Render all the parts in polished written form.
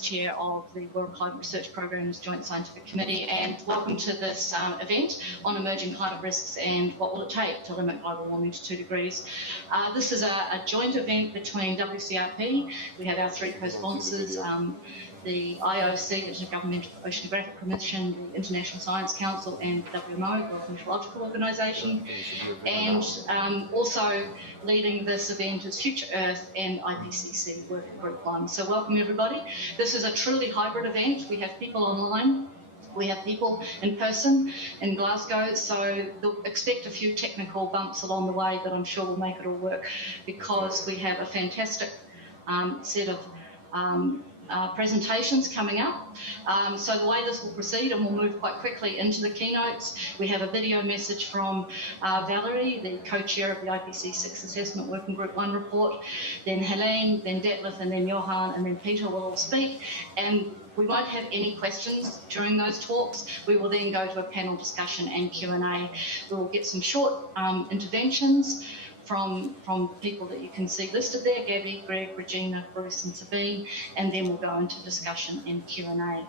Vice Chair of the World Climate Research Programme's Joint Scientific Committee, and welcome to this event on emerging climate risks and what will it take to limit global warming to 2 degrees. This is a joint event between WCRP, we have our 3 co-sponsors, the IOC, the Intergovernmental Oceanographic Commission, the International Science Council, and WMO, the World Meteorological Organisation. And also leading this event is Future Earth and IPCC Working Group 1. So welcome everybody. This is a truly hybrid event. We have people online, we have people in person in Glasgow, so expect a few technical bumps along the way, but I'm sure we'll make it all work because we have a fantastic set of presentations coming up. So the way this will proceed, and we'll move quite quickly into the keynotes, we have a video message from Valerie, the co-chair of the IPCC Assessment Working Group 1 report, then Helene, then Detlef, and then Johan, and then Peter will all speak. And we won't have any questions during those talks. We will then go to a panel discussion and Q&A. We will get some short interventions from people that you can see listed there, Gabby, Greg, Regina, Bruce and Sabine, and then we'll go into discussion and Q&A.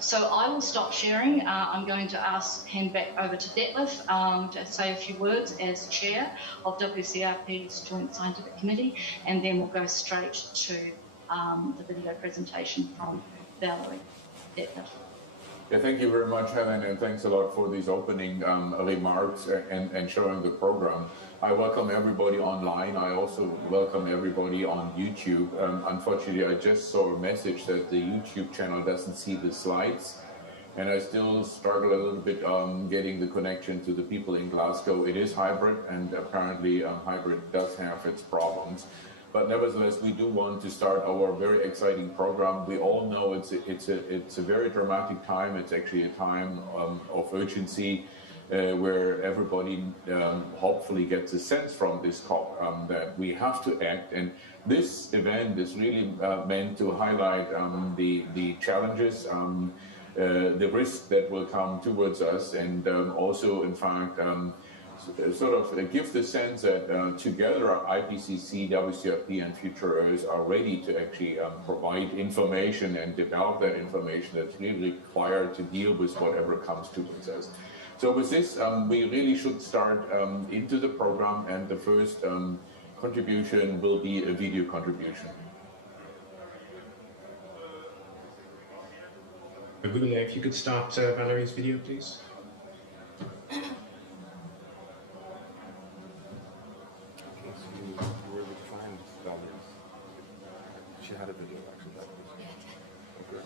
So I will stop sharing. I'm going to hand back over to Detlef to say a few words as chair of WCRP's Joint Scientific Committee, and then we'll go straight to the video presentation from Valerie. Detlef. Yeah, thank you very much, Helen, and thanks a lot for these opening remarks and showing the program. I welcome everybody online. I also welcome everybody on YouTube. Unfortunately, I just saw a message that the YouTube channel doesn't see the slides, and I still struggle a little bit getting the connection to the people in Glasgow. It is hybrid, and apparently hybrid does have its problems. But nevertheless, we do want to start our very exciting program. We all know it's a very dramatic time. It's actually a time of urgency where everybody hopefully gets a sense from this COP that we have to act. And this event is really meant to highlight the challenges, the risk that will come towards us, and also, in fact, sort of give the sense that together IPCC, WCRP and Future Earth are ready to actually provide information and develop that information that's really required to deal with whatever comes towards us. So with this, we really should start into the program, and the first contribution will be a video contribution. If you could start Valerie's video, please. She had a video actually. That was okay.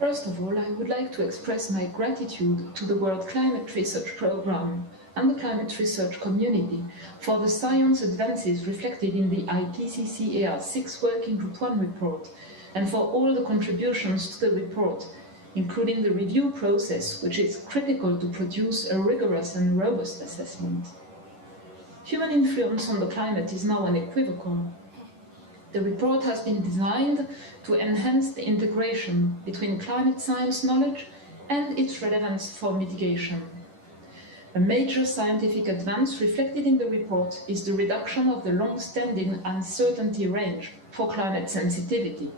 First of all, I would like to express my gratitude to the World Climate Research Programme and the climate research community for the science advances reflected in the IPCC AR6 Working Group 1 report, and for all the contributions to the report, including the review process, which is critical to produce a rigorous and robust assessment. Human influence on the climate is now unequivocal. The report has been designed to enhance the integration between climate science knowledge and its relevance for mitigation. A major scientific advance reflected in the report is the reduction of the long-standing uncertainty range for climate sensitivity.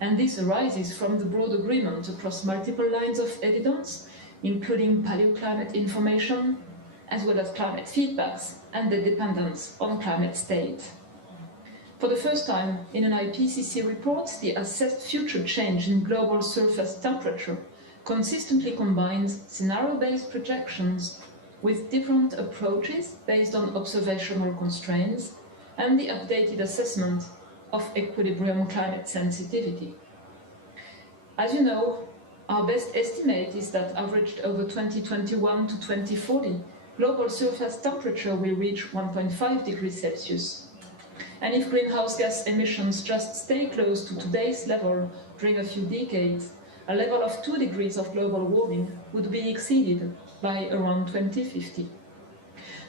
And this arises from the broad agreement across multiple lines of evidence, including paleoclimate information, as well as climate feedbacks and their dependence on climate state. For the first time in an IPCC report, the assessed future change in global surface temperature consistently combines scenario-based projections with different approaches based on observational constraints and the updated assessment of equilibrium climate sensitivity. As you know, our best estimate is that averaged over 2021 to 2040, global surface temperature will reach 1.5 degrees Celsius. And if greenhouse gas emissions just stay close to today's level during a few decades, a level of 2 degrees of global warming would be exceeded by around 2050.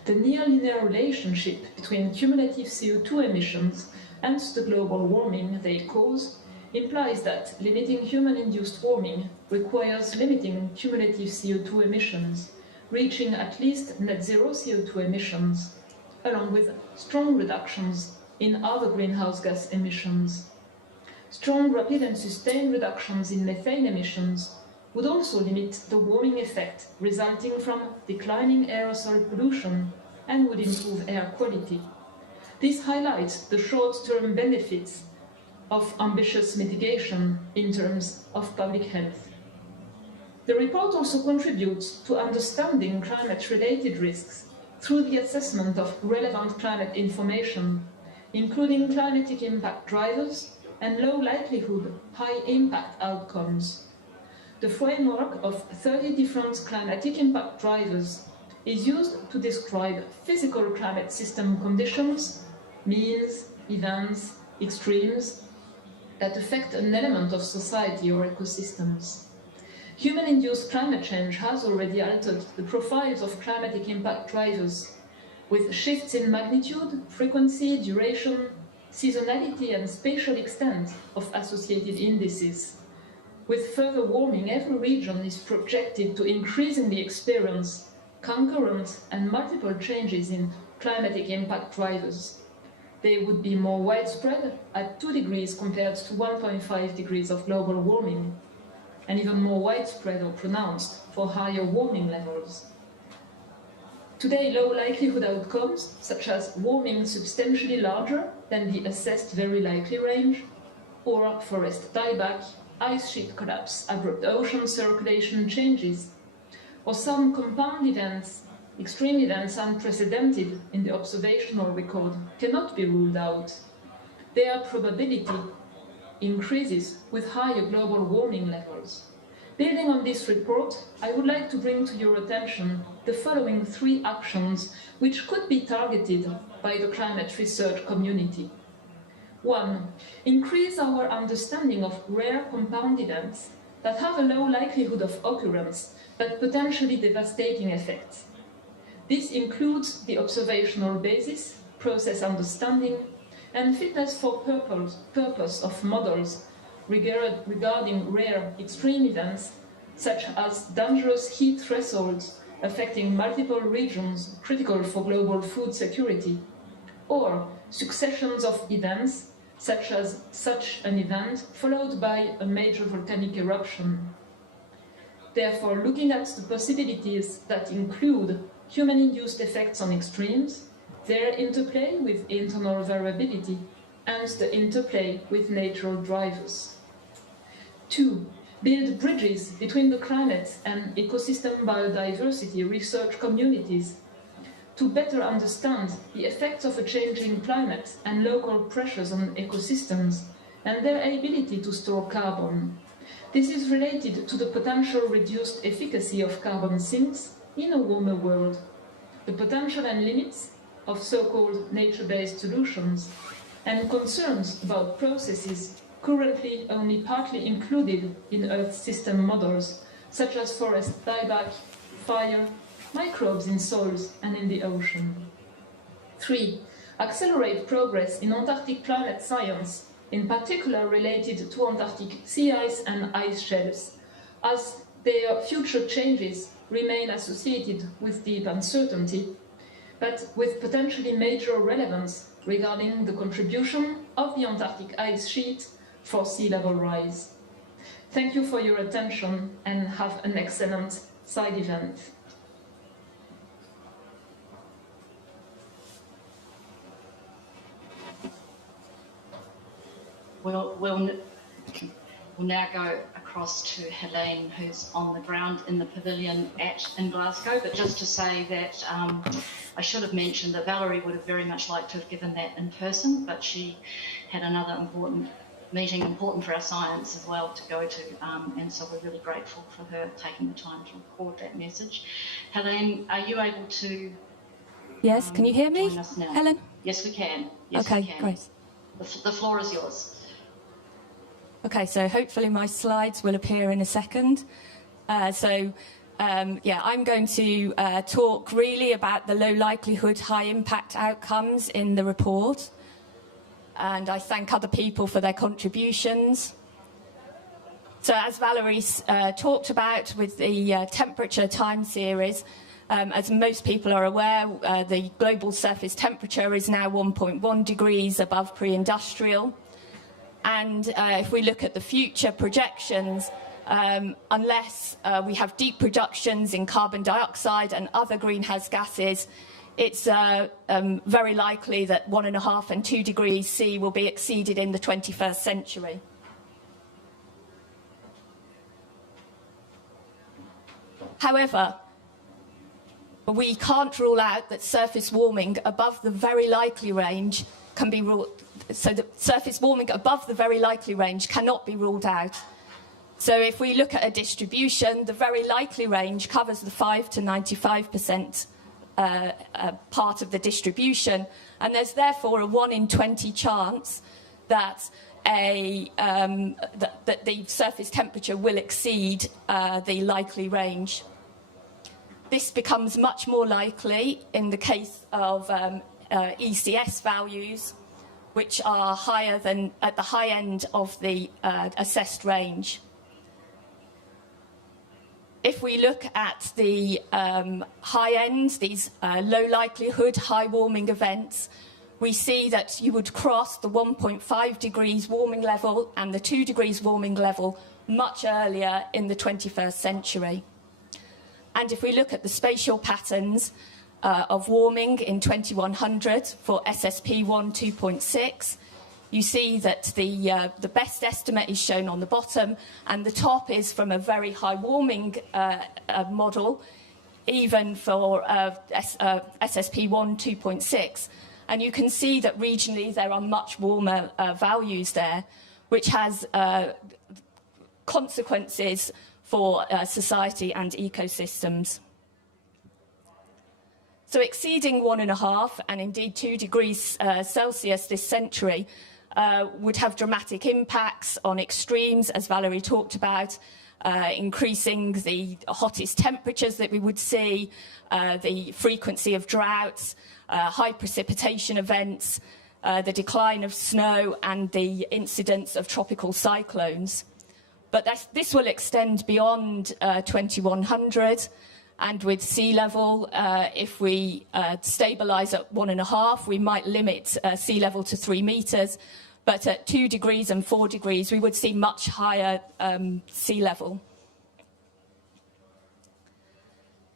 The near-linear relationship between cumulative CO2 emissions and the global warming they cause implies that limiting human-induced warming requires limiting cumulative CO2 emissions, reaching at least net zero CO2 emissions, along with strong reductions in other greenhouse gas emissions. Strong, rapid and sustained reductions in methane emissions would also limit the warming effect resulting from declining aerosol pollution and would improve air quality. This highlights the short-term benefits of ambitious mitigation in terms of public health. The report also contributes to understanding climate-related risks through the assessment of relevant climate information, including climatic impact drivers and low likelihood, high impact outcomes. The framework of 30 different climatic impact drivers is used to describe physical climate system conditions, means, events, extremes that affect an element of society or ecosystems. Human-induced climate change has already altered the profiles of climatic impact drivers, with shifts in magnitude, frequency, duration, seasonality and spatial extent of associated indices. With further warming, every region is projected to increasingly experience concurrent and multiple changes in climatic impact drivers. They would be more widespread at 2 degrees compared to 1.5 degrees of global warming, and even more widespread or pronounced for higher warming levels. Today, low likelihood outcomes, such as warming substantially larger than the assessed very likely range, or forest dieback, ice sheet collapse, abrupt ocean circulation changes, or some compound events, extreme events unprecedented in the observational record, cannot be ruled out. Their probability increases with higher global warming levels. Building on this report, I would like to bring to your attention the following 3 actions which could be targeted by the climate research community. 1. Increase our understanding of rare compound events that have a low likelihood of occurrence but potentially devastating effects. This includes the observational basis, process understanding, and fitness for purpose of models regarding rare extreme events, such as dangerous heat thresholds affecting multiple regions critical for global food security, or successions of events, such as such an event followed by a major volcanic eruption. Therefore, looking at the possibilities that include human-induced effects on extremes, their interplay with internal variability, and the interplay with natural drivers. 2. Build bridges between the climate and ecosystem biodiversity research communities to better understand the effects of a changing climate and local pressures on ecosystems and their ability to store carbon. This is related to the potential reduced efficacy of carbon sinks in a warmer world, the potential and limits of so-called nature-based solutions, and concerns about processes currently only partly included in Earth system models, such as forest dieback, fire, microbes in soils and in the ocean. 3. Accelerate progress in Antarctic climate science, in particular related to Antarctic sea ice and ice shelves, as their future changes remain associated with deep uncertainty, but with potentially major relevance regarding the contribution of the Antarctic ice sheet for sea level rise. Thank you for your attention and have an excellent side event. We'll now go across to Helene, who's on the ground in the pavilion in Glasgow. But just to say that I should have mentioned that Valerie would have very much liked to have given that in person, but she had another important meeting, important for our science as well, to go to, and so we're really grateful for her taking the time to record that message. Helene, are you able to? Yes, can you hear me, join us now? Helen? Yes, we can. Yes, okay, we can. Great. The floor is yours. Okay, so hopefully my slides will appear in a second. Yeah, I'm going to talk really about the low likelihood, high impact outcomes in the report. And I thank other people for their contributions. So as Valerie talked about with the temperature time series, As most people are aware, the global surface temperature is now 1.1 degrees above pre-industrial. And if we look at the future projections, unless we have deep reductions in carbon dioxide and other greenhouse gases, it's very likely that 1.5 and 2 degrees C will be exceeded in the 21st century. However, we can't rule out that surface warming above the very likely range can be ruled. So the surface warming above the very likely range cannot be ruled out. So if we look at a distribution, the very likely range covers the 5 to 95% part of the distribution, and there's therefore a 1 in 20 chance that that the surface temperature will exceed the likely range. This becomes much more likely in the case of ECS values, which are higher than at the high end of the assessed range. If we look at the high end, these low likelihood, high warming events, we see that you would cross the 1.5 degrees warming level and the 2 degrees warming level much earlier in the 21st century. And if we look at the spatial patterns of warming in 2100 for SSP1 2.6, you see that the best estimate is shown on the bottom, and the top is from a very high warming model, even for SSP1 2.6. And you can see that regionally there are much warmer values there, which has consequences for society and ecosystems. So exceeding 1.5 and indeed 2 degrees Celsius this century would have dramatic impacts on extremes, as Valerie talked about, increasing the hottest temperatures that we would see, the frequency of droughts, high precipitation events, the decline of snow and the incidence of tropical cyclones. But this will extend beyond 2100, and with sea level, if we stabilise at 1.5, we might limit sea level to 3 metres, but at 2 degrees and 4 degrees, we would see much higher sea level.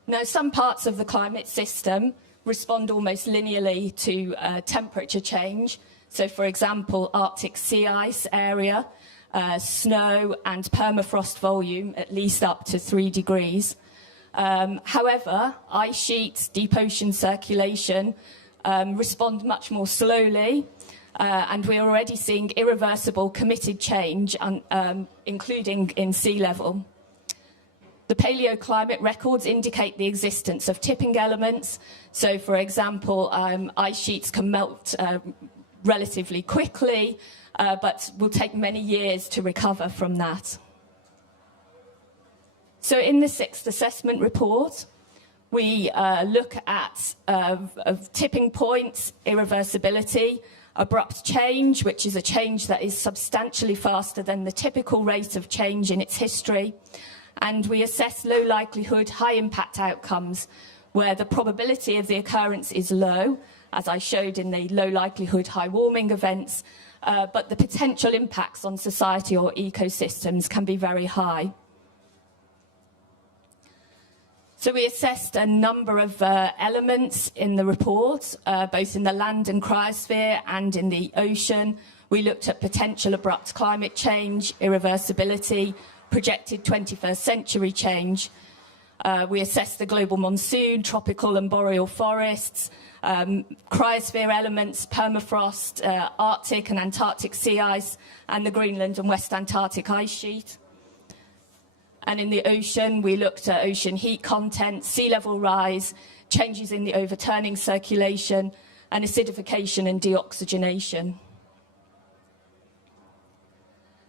Now, some parts of the climate system respond almost linearly to temperature change. So, for example, Arctic sea ice area, snow and permafrost volume at least up to 3 degrees. However, ice sheets, deep ocean circulation respond much more slowly, and we're already seeing irreversible committed change, including in sea level. The paleoclimate records indicate the existence of tipping elements. So, for example, ice sheets can melt relatively quickly, but will take many years to recover from that. So in the 6th assessment report, we look at tipping points, irreversibility, abrupt change, which is a change that is substantially faster than the typical rate of change in its history. And we assess low likelihood, high impact outcomes, where the probability of the occurrence is low, as I showed in the low likelihood, high warming events, but the potential impacts on society or ecosystems can be very high. So we assessed a number of elements in the report, both in the land and cryosphere and in the ocean. We looked at potential abrupt climate change, irreversibility, projected 21st century change. We assessed the global monsoon, tropical and boreal forests, cryosphere elements, permafrost, Arctic and Antarctic sea ice, and the Greenland and West Antarctic ice sheet. And in the ocean, we looked at ocean heat content, sea level rise, changes in the overturning circulation, and acidification and deoxygenation.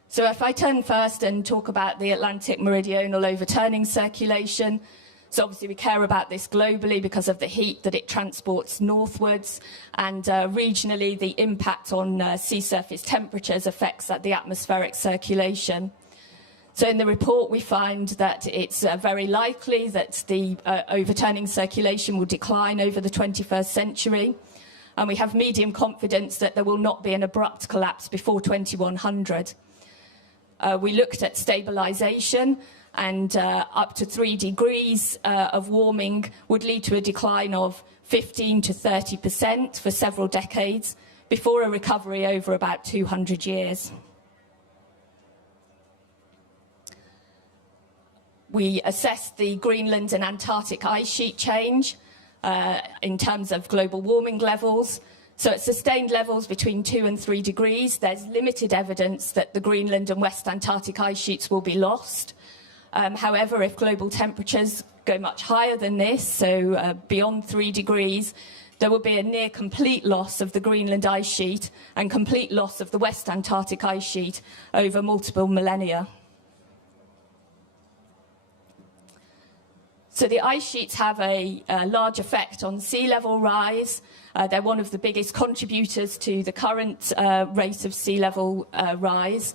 So if I turn first and talk about the Atlantic meridional overturning circulation, so obviously we care about this globally because of the heat that it transports northwards, and regionally the impact on sea surface temperatures affects the atmospheric circulation. So in the report, we find that it's very likely that the overturning circulation will decline over the 21st century. And we have medium confidence that there will not be an abrupt collapse before 2100. We looked at stabilisation, and up to 3 degrees of warming would lead to a decline of 15 to 30% for several decades, before a recovery over about 200 years. We assessed the Greenland and Antarctic ice sheet change in terms of global warming levels. So at sustained levels between 2 and 3 degrees, there's limited evidence that the Greenland and West Antarctic ice sheets will be lost. However, if global temperatures go much higher than this, so beyond 3 degrees, there will be a near complete loss of the Greenland ice sheet and complete loss of the West Antarctic ice sheet over multiple millennia. So the ice sheets have a large effect on sea level rise. They're one of the biggest contributors to the current rate of sea level rise.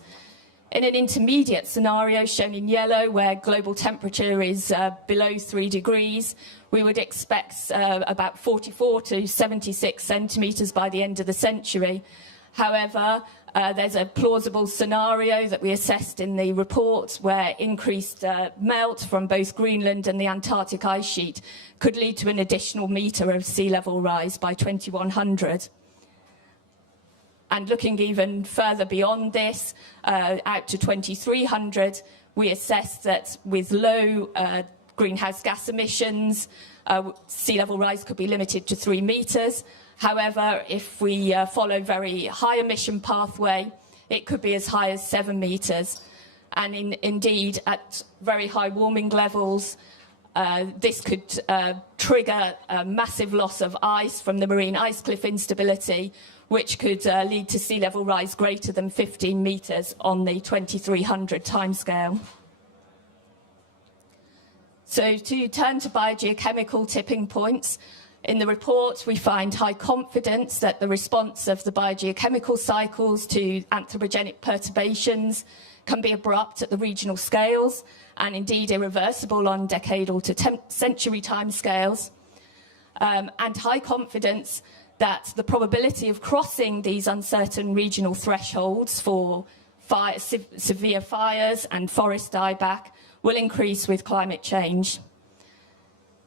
In an intermediate scenario shown in yellow, where global temperature is below 3 degrees, we would expect about 44 to 76 centimetres by the end of the century. However, there's a plausible scenario that we assessed in the report where increased melt from both Greenland and the Antarctic ice sheet could lead to an additional metre of sea level rise by 2100. And looking even further beyond this, out to 2300, we assessed that with low greenhouse gas emissions, sea level rise could be limited to 3 metres. However, if we follow very high emission pathway, it could be as high as 7 metres. And indeed, at very high warming levels, this could trigger a massive loss of ice from the marine ice cliff instability, which could lead to sea level rise greater than 15 metres on the 2300 timescale. So to turn to biogeochemical tipping points, in the report, we find high confidence that the response of the biogeochemical cycles to anthropogenic perturbations can be abrupt at the regional scales and indeed irreversible on decadal to century timescales, and high confidence that the probability of crossing these uncertain regional thresholds for severe fires and forest dieback will increase with climate change.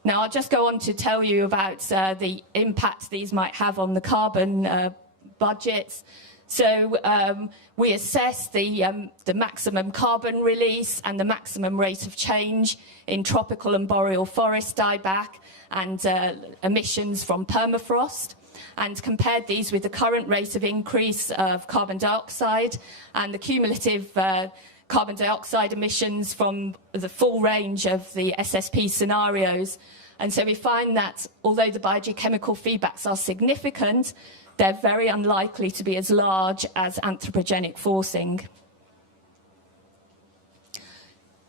Now, I'll just go on to tell you about the impact these might have on the carbon budgets. So we assess the maximum carbon release and the maximum rate of change in tropical and boreal forest dieback and emissions from permafrost, and compared these with the current rate of increase of carbon dioxide and the cumulative carbon dioxide emissions from the full range of the SSP scenarios. And so we find that although the biogeochemical feedbacks are significant, they're very unlikely to be as large as anthropogenic forcing.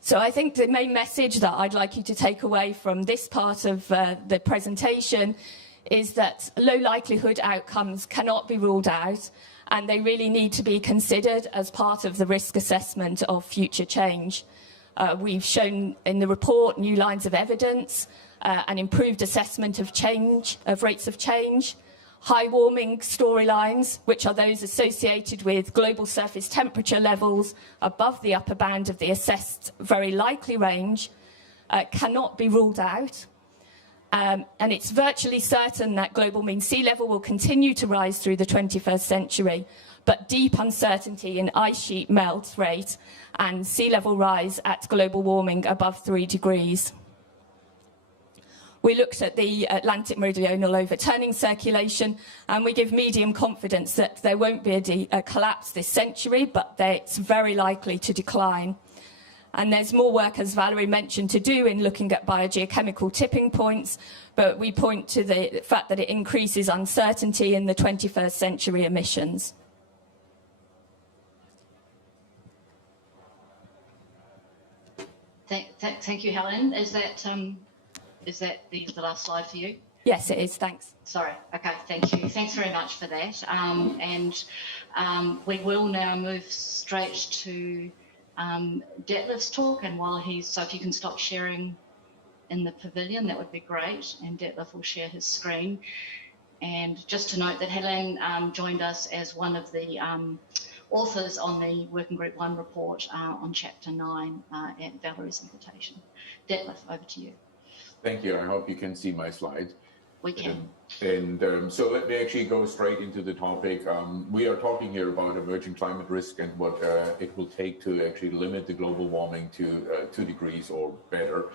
So I think the main message that I'd like you to take away from this part of the presentation is that low likelihood outcomes cannot be ruled out, and they really need to be considered as part of the risk assessment of future change. We've shown in the report new lines of evidence, an improved assessment of change, of rates of change, high warming storylines, which are those associated with global surface temperature levels above the upper band of the assessed very likely range, cannot be ruled out. And it's virtually certain that global mean sea level will continue to rise through the 21st century, but deep uncertainty in ice sheet melt rate and sea level rise at global warming above 3 degrees. We looked at the Atlantic meridional overturning circulation, and we give medium confidence that there won't be a collapse this century, but that it's very likely to decline. And there's more work, as Valerie mentioned, to do in looking at biogeochemical tipping points, but we point to the fact that it increases uncertainty in the 21st century emissions. Thank you, Helen. Is that the last slide for you? Yes, it is. Thanks. Sorry. Okay, thank you. Thanks very much for that. We will now move straight to Detlef's talk, and so if you can stop sharing in the pavilion, that would be great, and Detlef will share his screen. And just to note that Helen joined us as one of the authors on the Working Group 1 report on Chapter 9 at Valerie's invitation. Detlef, over to you. Thank you. I hope you can see my slides. We can. So let me actually go straight into the topic. We are talking here about emerging climate risk and what it will take to actually limit the global warming to 2 degrees or better.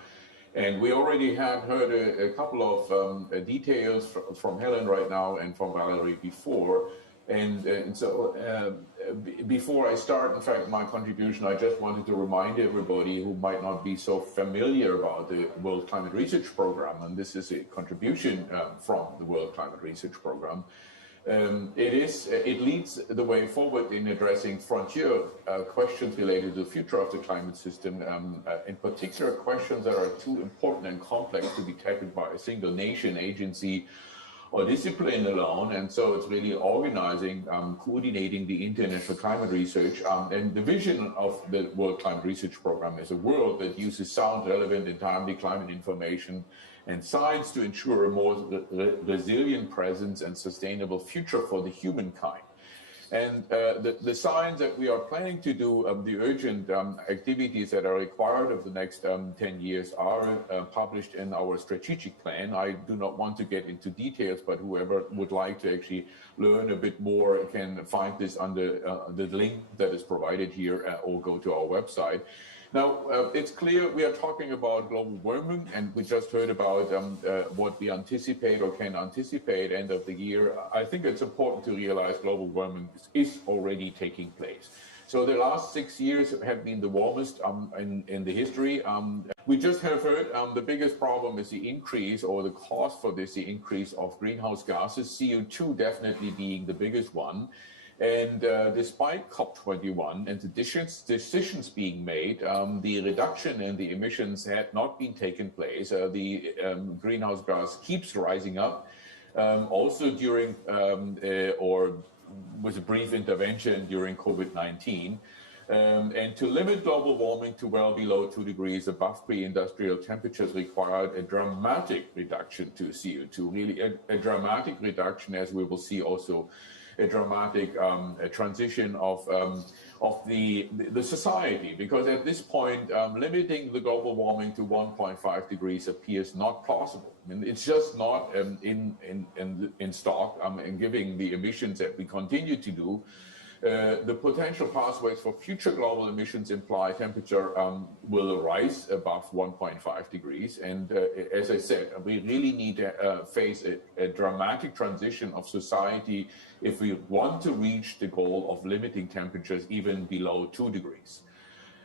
And we already have heard a couple of details from Helen right now and from Valerie before. And so before I start, in fact, my contribution, I just wanted to remind everybody who might not be so familiar about the World Climate Research Program, and this is a contribution from the World Climate Research Program. It leads the way forward in addressing frontier questions related to the future of the climate system, in particular questions that are too important and complex to be tackled by a single nation, agency, or discipline alone. And so it's really organizing, coordinating the international climate research. And the vision of the World Climate Research Program is a world that uses sound, relevant, and timely climate information and science to ensure a more resilient presence and sustainable future for the humankind. And the science that we are planning to do, the urgent activities that are required of the next 10 years are published in our strategic plan. I do not want to get into details, but whoever would like to actually learn a bit more can find this under the link that is provided here or go to our website. Now, it's clear we are talking about global warming, and we just heard about what we anticipate or can anticipate end of the year. I think it's important to realize global warming is already taking place. So the last 6 years have been the warmest in the history. We just have heard the biggest problem is the increase, or the cause for this, the increase of greenhouse gases, CO2 definitely being the biggest one. And despite COP21 and the decisions being made, the reduction in the emissions had not been taken place. The greenhouse gas keeps rising up, also during or with a brief intervention during COVID-19. And to limit global warming to well below 2 degrees above pre-industrial temperatures required a dramatic reduction to CO2, really a dramatic reduction, as we will see also a dramatic transition of the society, because at this point, limiting the global warming to 1.5 degrees appears not plausible. I mean, it's just not in stock, and given the emissions that we continue to do. The potential pathways for future global emissions imply temperature will rise above 1.5 degrees. And as I said, we really need to face a dramatic transition of society if we want to reach the goal of limiting temperatures even below 2 degrees.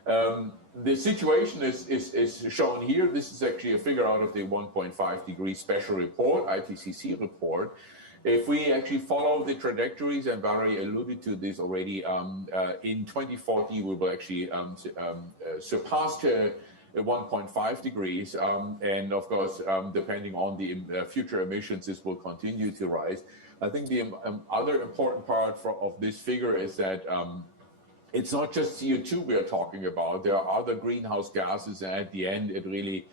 The situation is shown here. This is actually a figure out of the 1.5 degree special report, IPCC report. If we actually follow the trajectories, and Valerie alluded to this already, in 2040 we will actually surpass 1.5 degrees, and of course, depending on the future emissions, this will continue to rise. I think the other important part of this figure is that it's not just CO2 we are talking about. There are other greenhouse gases, and at the end, it really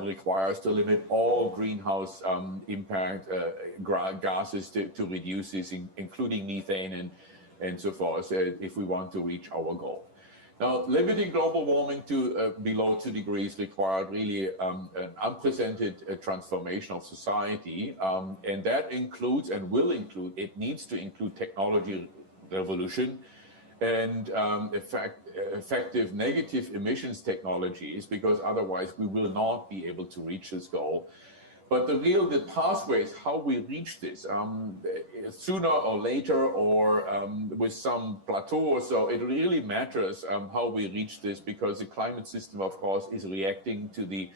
requires to limit all greenhouse impact gases to reduce this, including methane and so forth, if we want to reach our goal. Now, limiting global warming to below 2 degrees required really an unprecedented transformation of society, and that includes and will include, it needs to include technology revolution and effective negative emissions technologies, because otherwise we will not be able to reach this goal. But the pathways, how we reach this, sooner or later, or with some plateau or so, it really matters how we reach this, because the climate system, of course, is reacting to the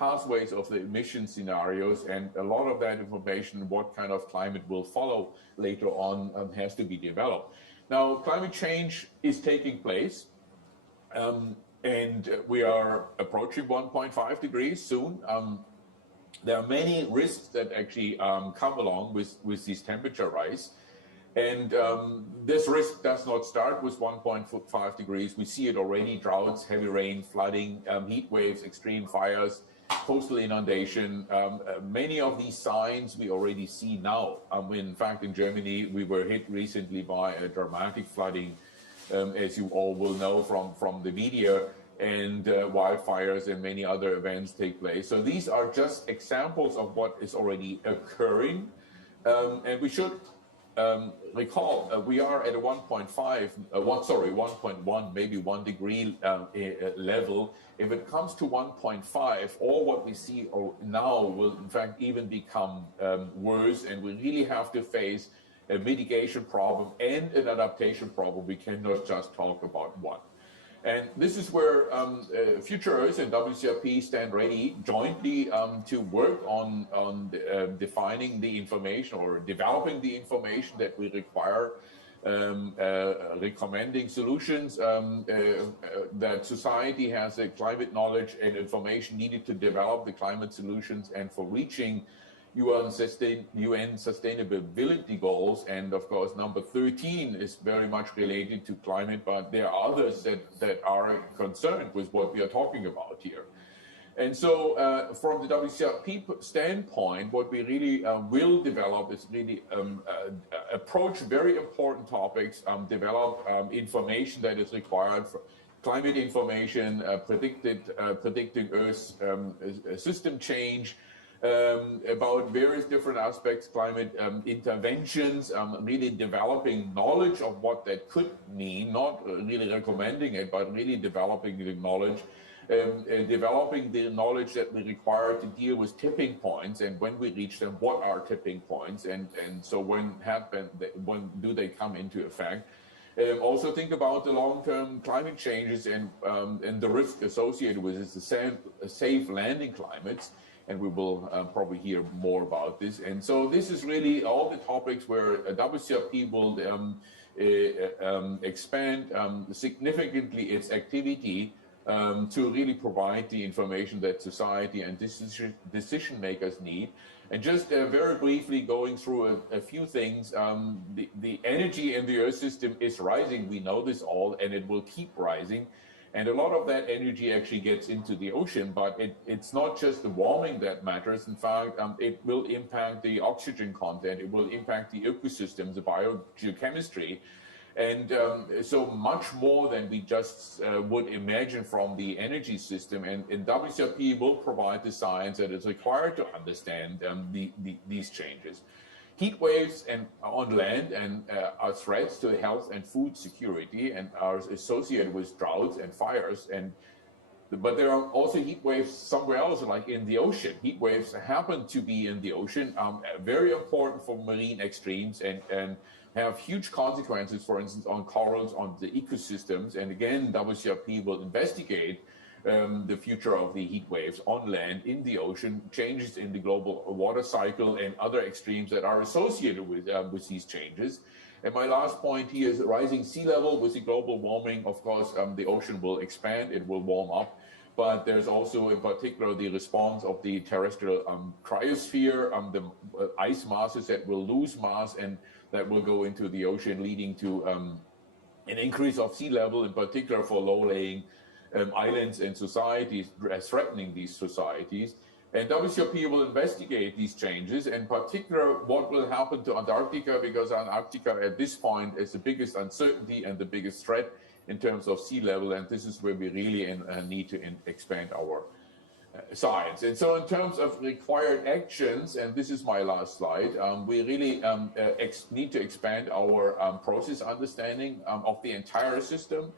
pathways of the emission scenarios, and a lot of that information, what kind of climate will follow later on, has to be developed. Now, climate change is taking place, and we are approaching 1.5 degrees soon. There are many risks that actually come along with this temperature rise. And this risk does not start with 1.5 degrees. We see it already: droughts, heavy rain, flooding, heat waves, extreme fires, coastal inundation. Many of these signs we already see now. In fact, in Germany, we were hit recently by a dramatic flooding, as you all will know from the media, and wildfires and many other events take place. So these are just examples of what is already occurring. And we should recall we are at a 1.1, maybe 1 degree level. If it comes to 1.5, all what we see now will in fact even become worse, and we really have to face a mitigation problem and an adaptation problem. We cannot just talk about one. And this is where Future Earth and WCRP stand ready jointly to work on defining the information or developing the information that we require, recommending solutions that society has the climate knowledge and information needed to develop the climate solutions and for reaching UN sustainability goals. And of course, number 13 is very much related to climate, but there are others that are concerned with what we are talking about here. And so from the WCRP standpoint, what we really will develop is really approach very important topics, develop information that is required for climate information, predicting Earth's system change, about various different aspects, climate interventions, really developing knowledge of what that could mean, not really recommending it, but really developing the knowledge, developing the knowledge that we require to deal with tipping points, and when we reach them, what are tipping points, and so when do they come into effect. Also think about the long-term climate changes and the risk associated with it, the safe landing climates. And we will probably hear more about this. And so this is really all the topics where WCRP will expand significantly its activity to really provide the information that society and decision makers need. And just very briefly going through a few things, the energy in the Earth system is rising. We know this all, and it will keep rising. And a lot of that energy actually gets into the ocean, but it's not just the warming that matters. In fact, it will impact the oxygen content, it will impact the ecosystems, the biogeochemistry, and so much more than we just would imagine from the energy system. And WCRP will provide the science that is required to understand these changes. Heat waves on land are threats to health and food security and are associated with droughts and fires. But there are also heat waves somewhere else, like in the ocean. Heat waves happen to be in the ocean, very important for marine extremes and have huge consequences, for instance, on corals, on the ecosystems. And again, WCRP will investigate the future of the heat waves on land, in the ocean, changes in the global water cycle, and other extremes that are associated with these changes. And my last point here is rising sea level. With the global warming, of course, the ocean will expand, it will warm up. But there's also, in particular, the response of the terrestrial cryosphere, the ice masses that will lose mass and that will go into the ocean, leading to an increase of sea level, in particular for low-lying islands and societies, threatening these societies. And WCRP will investigate these changes, in particular what will happen to Antarctica, because Antarctica at this point is the biggest uncertainty and the biggest threat in terms of sea level, and this is where we really need to expand our science. And so in terms of required actions, and this is my last slide, we really need to expand our process understanding of the entire system,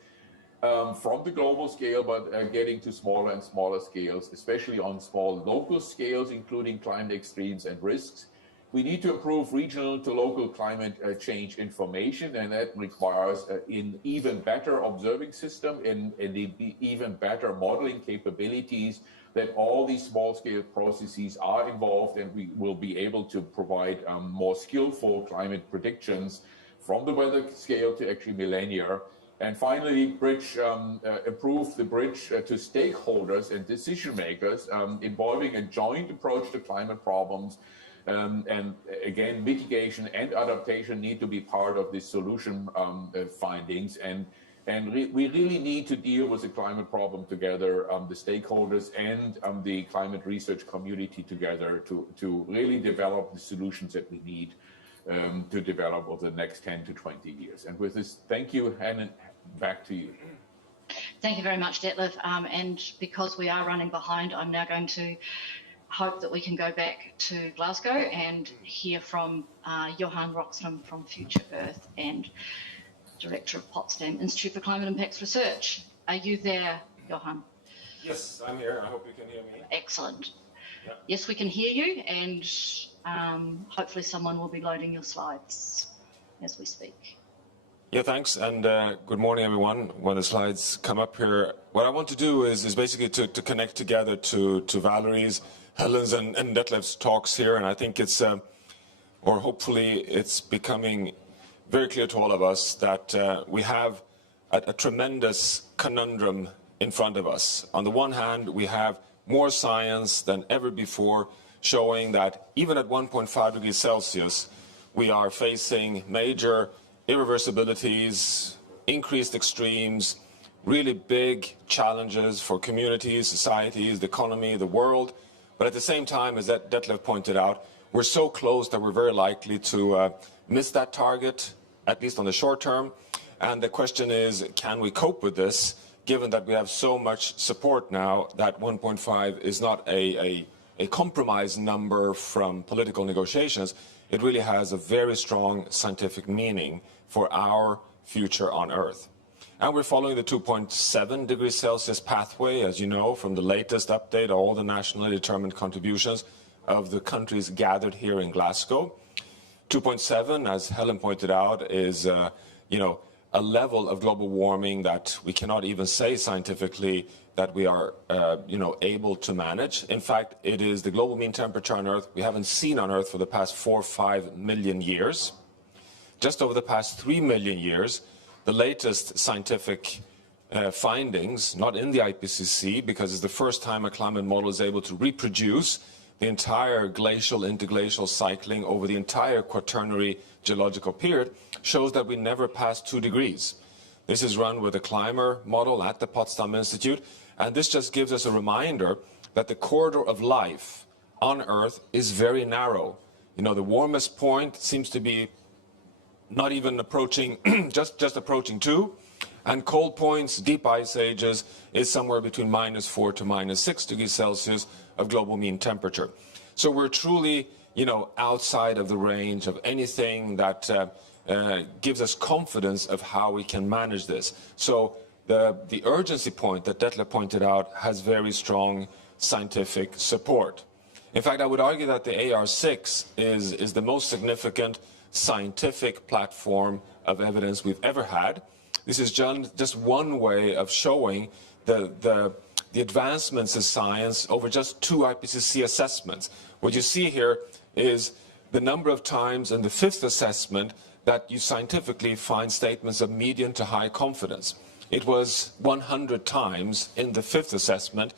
from the global scale, but getting to smaller and smaller scales, especially on small local scales, including climate extremes and risks. We need to improve regional to local climate change information, and that requires an even better observing system and even better modeling capabilities, that all these small-scale processes are involved, and we will be able to provide more skillful climate predictions from the weather scale to actually millennia. And finally, improve the bridge to stakeholders and decision makers, involving a joint approach to climate problems, And again, mitigation and adaptation need to be part of the solution findings. And we really need to deal with the climate problem together, the stakeholders and the climate research community together to really develop the solutions that we need to develop over the next 10 to 20 years. And with this, thank you, Helen, back to you. Thank you very much, Detlef. And because we are running behind, I'm now going to hope that we can go back to Glasgow and hear from Johan Roxholm from Future Earth and Director of Potsdam Institute for Climate Impacts Research. Are you there, Johan? Yes, I'm here. I hope you can hear me. Excellent. Yeah. Yes, we can hear you, and hopefully someone will be loading your slides as we speak. Yeah, thanks, and good morning, everyone. When the slides come up here, what I want to do is basically to connect together to Valerie's, Helen's, and Detlef's talks here, and I think it's, or hopefully it's becoming very clear to all of us that we have a tremendous conundrum in front of us. On the one hand, we have more science than ever before showing that even at 1.5 degrees Celsius, we are facing major irreversibilities, increased extremes, really big challenges for communities, societies, the economy, the world. But at the same time, as Detlef pointed out, we're so close that we're very likely to miss that target, at least on the short term. And the question is, can we cope with this, given that we have so much support now that 1.5 is not a compromise number from political negotiations? It really has a very strong scientific meaning for our future on Earth. And we're following the 2.7 degrees Celsius pathway, as you know, from the latest update, all the nationally determined contributions of the countries gathered here in Glasgow. 2.7, as Helen pointed out, is a level of global warming that we cannot even say scientifically that we are able to manage. In fact, it is the global mean temperature on Earth we haven't seen on Earth for the past 4 or 5 million years. Just over the past 3 million years, the latest scientific findings, not in the IPCC, because it's the first time a climate model is able to reproduce the entire glacial interglacial cycling over the entire quaternary geological period, shows that we never passed 2 degrees. This is run with a climber model at the Potsdam Institute, and this just gives us a reminder that the corridor of life on Earth is very narrow. The warmest point seems to be not even approaching, just approaching 2, and cold points, deep ice ages, is somewhere between -4 to -6 degrees Celsius of global mean temperature. So we're truly, outside of the range of anything that gives us confidence of how we can manage this. So the urgency point that Detlef pointed out has very strong scientific support. In fact, I would argue that the AR6 is the most significant scientific platform of evidence we've ever had. This is just one way of showing the advancements in science over just 2 IPCC assessments. What you see here is the number of times in the 5th assessment that you scientifically find statements of medium to high confidence. It was 100 times in the 5th assessment,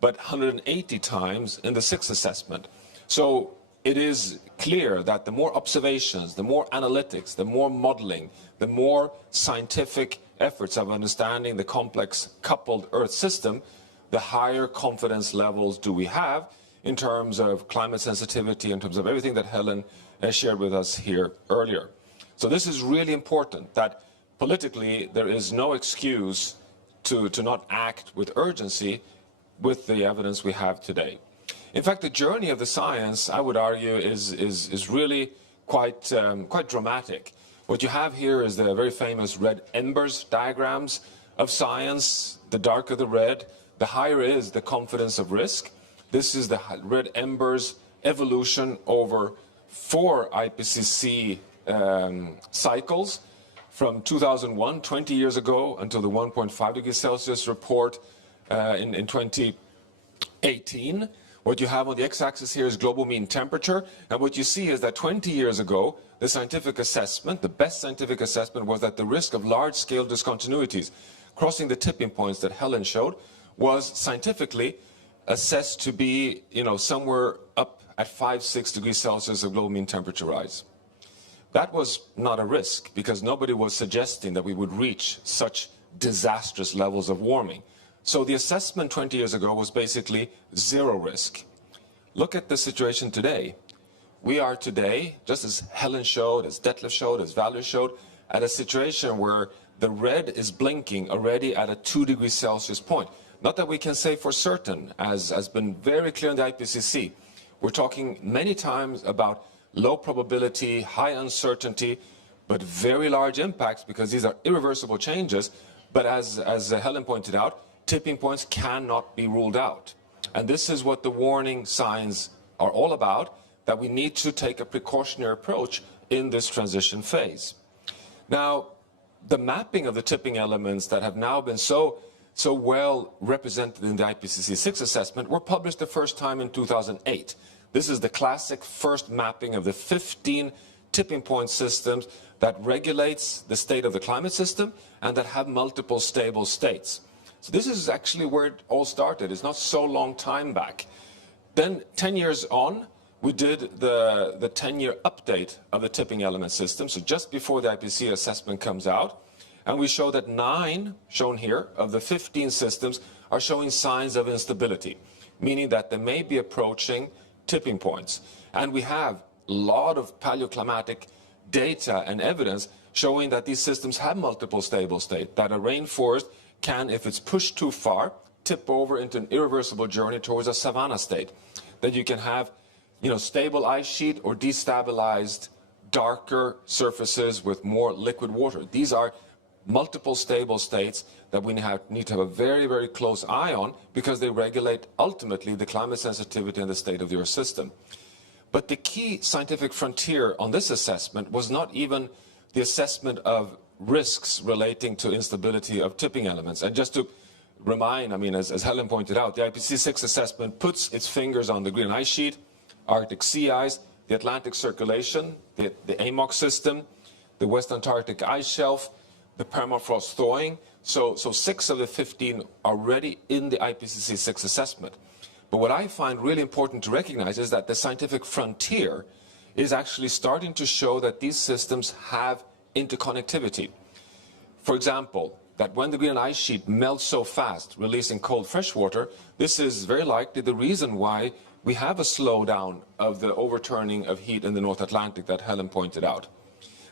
but 180 times in the 6th assessment. So it is clear that the more observations, the more analytics, the more modeling, the more scientific efforts of understanding the complex coupled Earth system, the higher confidence levels do we have in terms of climate sensitivity, in terms of everything that Helen shared with us here earlier. So this is really important, that politically there is no excuse to not act with urgency with the evidence we have today. In fact, the journey of the science, I would argue, is really quite dramatic. What you have here is the very famous red embers diagrams of science. The darker the red, the higher is the confidence of risk. This is the red embers evolution over 4 IPCC cycles from 2001, 20 years ago, until the 1.5 degrees Celsius report in 2018. What you have on the x-axis here is global mean temperature, and what you see is that 20 years ago, the scientific assessment, the best scientific assessment, was that the risk of large-scale discontinuities, crossing the tipping points that Helen showed, was scientifically assessed to be, somewhere up at 5-6 degrees Celsius of global mean temperature rise. That was not a risk because nobody was suggesting that we would reach such disastrous levels of warming. So the assessment 20 years ago was basically zero risk. Look at the situation today. We are today, just as Helen showed, as Detlef showed, as Valerie showed, at a situation where the red is blinking already at a 2 degrees Celsius point. Not that we can say for certain, as has been very clear in the IPCC. We're talking many times about low probability, high uncertainty, but very large impacts because these are irreversible changes. But as Helen pointed out, tipping points cannot be ruled out. And this is what the warning signs are all about, that we need to take a precautionary approach in this transition phase. Now, the mapping of the tipping elements that have now been so well represented in the IPCC 6 assessment were published the first time in 2008. This is the classic first mapping of the 15 tipping point systems that regulates the state of the climate system and that have multiple stable states. So this is actually where it all started. It's not so long time back. Then 10 years on, we did the 10-year update of the tipping element system, so just before the IPCC assessment comes out, and we show that 9, shown here, of the 15 systems are showing signs of instability, meaning that they may be approaching tipping points. And we have a lot of paleoclimatic data and evidence showing that these systems have multiple stable states, that a rainforest can, if it's pushed too far, tip over into an irreversible journey towards a savanna state, that you can have stable ice sheet or destabilized darker surfaces with more liquid water. These are multiple stable states that we need to have a very, very close eye on because they regulate ultimately the climate sensitivity and the state of the Earth system. But the key scientific frontier on this assessment was not even the assessment of risks relating to instability of tipping elements. And just to remind, as Helen pointed out, the IPCC 6 assessment puts its fingers on the green ice sheet, Arctic sea ice, the Atlantic circulation, the AMOC system, the West Antarctic ice shelf, the permafrost thawing. So 6 of the 15 are already in the IPCC 6 assessment. But what I find really important to recognize is that the scientific frontier is actually starting to show that these systems have interconnectivity. For example, that when the green ice sheet melts so fast, releasing cold freshwater, this is very likely the reason why we have a slowdown of the overturning of heat in the North Atlantic that Helen pointed out.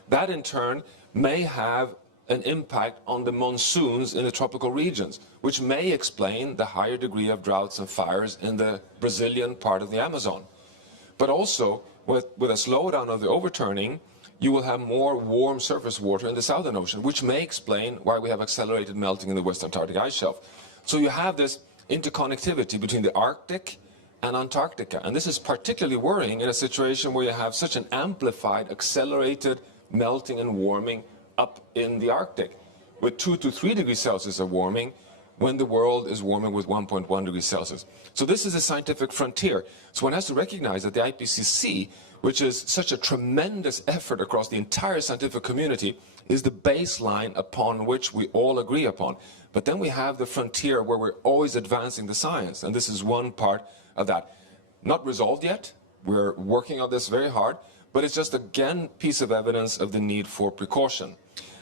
That in turn may have an impact on the monsoons in the tropical regions, which may explain the higher degree of droughts and fires in the Brazilian part of the Amazon. But also, with a slowdown of the overturning, you will have more warm surface water in the Southern Ocean, which may explain why we have accelerated melting in the West Antarctic ice shelf. So you have this interconnectivity between the Arctic and Antarctica. And this is particularly worrying in a situation where you have such an amplified, accelerated melting and warming up in the Arctic, with 2 to 3 degrees Celsius of warming when the world is warming with 1.1 degrees Celsius. So this is a scientific frontier. So one has to recognize that the IPCC, which is such a tremendous effort across the entire scientific community, is the baseline upon which we all agree upon. But then we have the frontier where we're always advancing the science, and this is one part of that. Not resolved yet. We're working on this very hard, but it's just again piece of evidence of the need for precaution.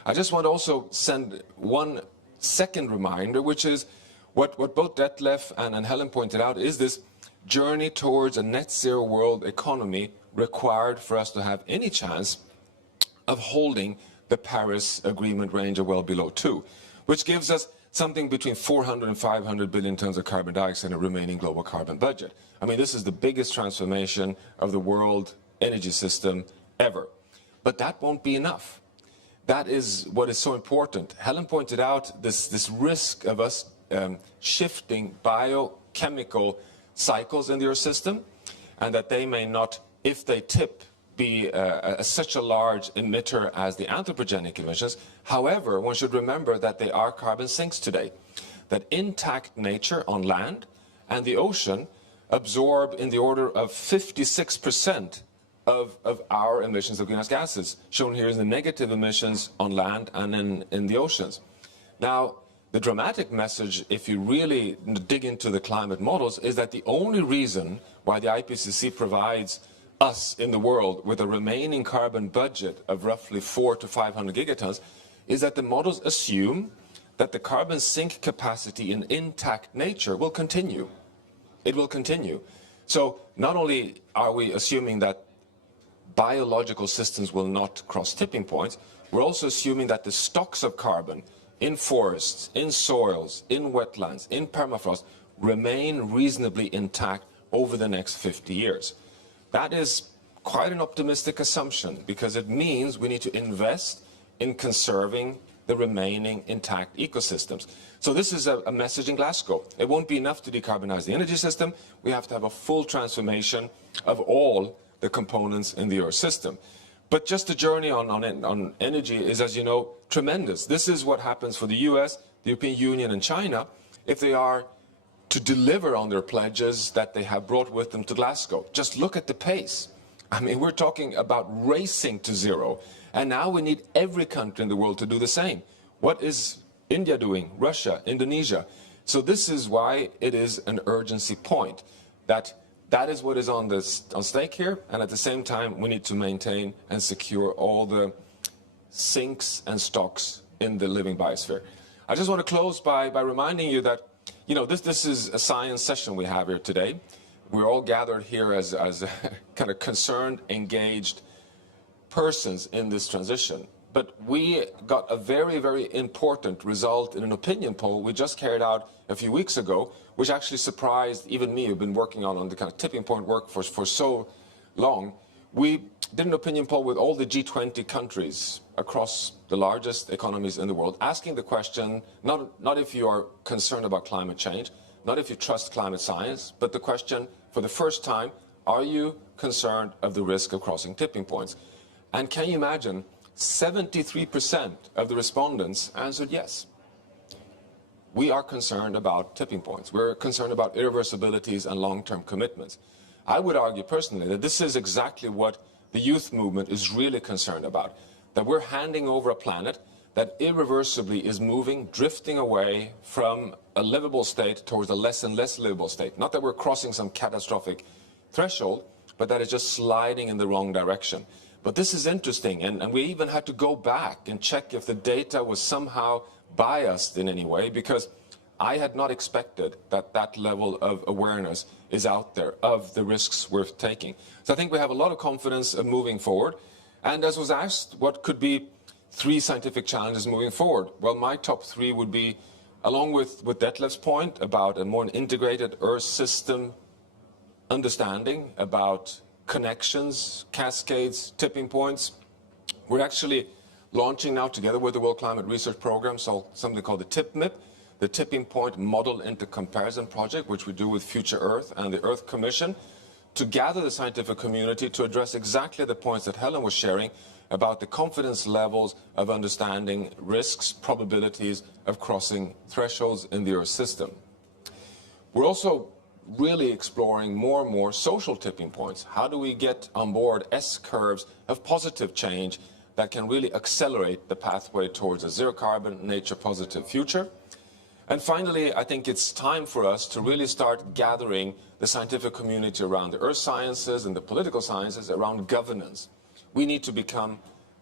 I just want to also send one second reminder, which is what both Detlef and Helen pointed out, is this journey towards a net zero world economy required for us to have any chance of holding the Paris Agreement range of well below 2, which gives us something between 400 and 500 billion tons of carbon dioxide in a remaining global carbon budget. This is the biggest transformation of the world energy system ever. But that won't be enough. That is what is so important. Helen pointed out this risk of us shifting biochemical cycles in the Earth system, and that they may not, if they tip, be such a large emitter as the anthropogenic emissions. However, one should remember that they are carbon sinks today, that intact nature on land and the ocean absorb in the order of 56% of our emissions of greenhouse gases. Shown here is the negative emissions on land and in the oceans. Now, the dramatic message, if you really dig into the climate models, is that the only reason why the IPCC provides us in the world with a remaining carbon budget of roughly 400 to 500 gigatons is that the models assume that the carbon sink capacity in intact nature will continue. It will continue. So not only are we assuming that biological systems will not cross tipping points, we're also assuming that the stocks of carbon in forests, in soils, in wetlands, in permafrost remain reasonably intact over the next 50 years. That is quite an optimistic assumption because it means we need to invest in conserving the remaining intact ecosystems. So this is a message in Glasgow. It won't be enough to decarbonize the energy system. We have to have a full transformation of all the components in the Earth system. But just the journey on energy is, as you know, tremendous. This is what happens for the US, the European Union, and China if they are to deliver on their pledges that they have brought with them to Glasgow. Just look at the pace. I mean, we're talking about racing to zero. And now we need every country in the world to do the same. What is India doing? Russia, Indonesia? So this is why it is an urgency point, that is what is on stake here. And at the same time, we need to maintain and secure all the sinks and stocks in the living biosphere. I just want to close by reminding you that, you know, this is a science session we have here today. We're all gathered here as kind of concerned, engaged persons in this transition. But we got a very, very important result in an opinion poll we just carried out a few weeks ago, which actually surprised even me, who've been working on the kind of tipping point work for so long. We did an opinion poll with all the G20 countries across the largest economies in the world, asking the question, not if you are concerned about climate change, not if you trust climate science, but the question, for the first time, are you concerned of the risk of crossing tipping points? And can you imagine, 73% of the respondents answered yes. We are concerned about tipping points. We're concerned about irreversibilities and long-term commitments. I would argue personally that this is exactly what the youth movement is really concerned about, that we're handing over a planet that irreversibly is moving, drifting away from a livable state towards a less and less livable state. Not that we're crossing some catastrophic threshold, but that it's just sliding in the wrong direction. But this is interesting, and we even had to go back and check if the data was somehow biased in any way, because I had not expected that level of awareness is out there of the risks we're taking. So I think we have a lot of confidence of moving forward. And as was asked, what could be 3 scientific challenges moving forward? Well, my top 3 would be, along with Detlef's point about a more integrated Earth system understanding about connections, cascades, tipping points. We're actually launching now, together with the World Climate Research Program, something called the TIPMIP, the Tipping Point Model into Comparison Project, which we do with Future Earth and the Earth Commission, to gather the scientific community to address exactly the points that Helen was sharing about the confidence levels of understanding risks, probabilities of crossing thresholds in the Earth system. We're also really exploring more and more social tipping points. How do we get on board S-curves of positive change that can really accelerate the pathway towards a zero-carbon, nature-positive future? And finally, I think it's time for us to really start gathering the scientific community around the earth sciences and the political sciences around governance. We need to become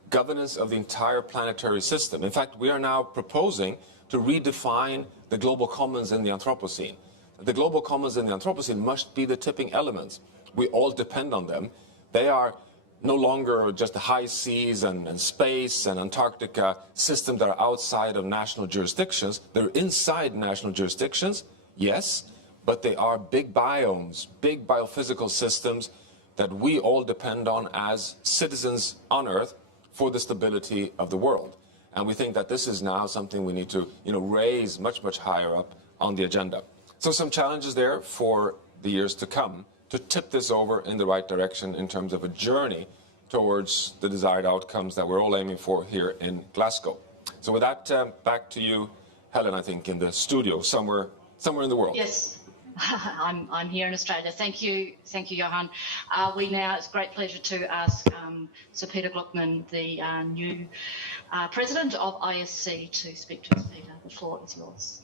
governance of the entire planetary system. In fact, we are now proposing to redefine the global commons in the Anthropocene. The global commons in the Anthropocene must be the tipping elements. We all depend on them. They are no longer just the high seas and space and Antarctica systems that are outside of national jurisdictions. They're inside national jurisdictions, yes, but they are big biomes, big biophysical systems that we all depend on as citizens on Earth for the stability of the world. And we think that this is now something we need to raise much, much higher up on the agenda. So some challenges there for the years to come to tip this over in the right direction in terms of a journey towards the desired outcomes that we're all aiming for here in Glasgow. So with that, back to you, Helen, I think, in the studio somewhere in the world. Yes. I'm here in Australia. Thank you, Johan. It's a great pleasure to ask Sir Peter Gluckman, the new president of ISC, to speak to us, Peter. the floor is yours.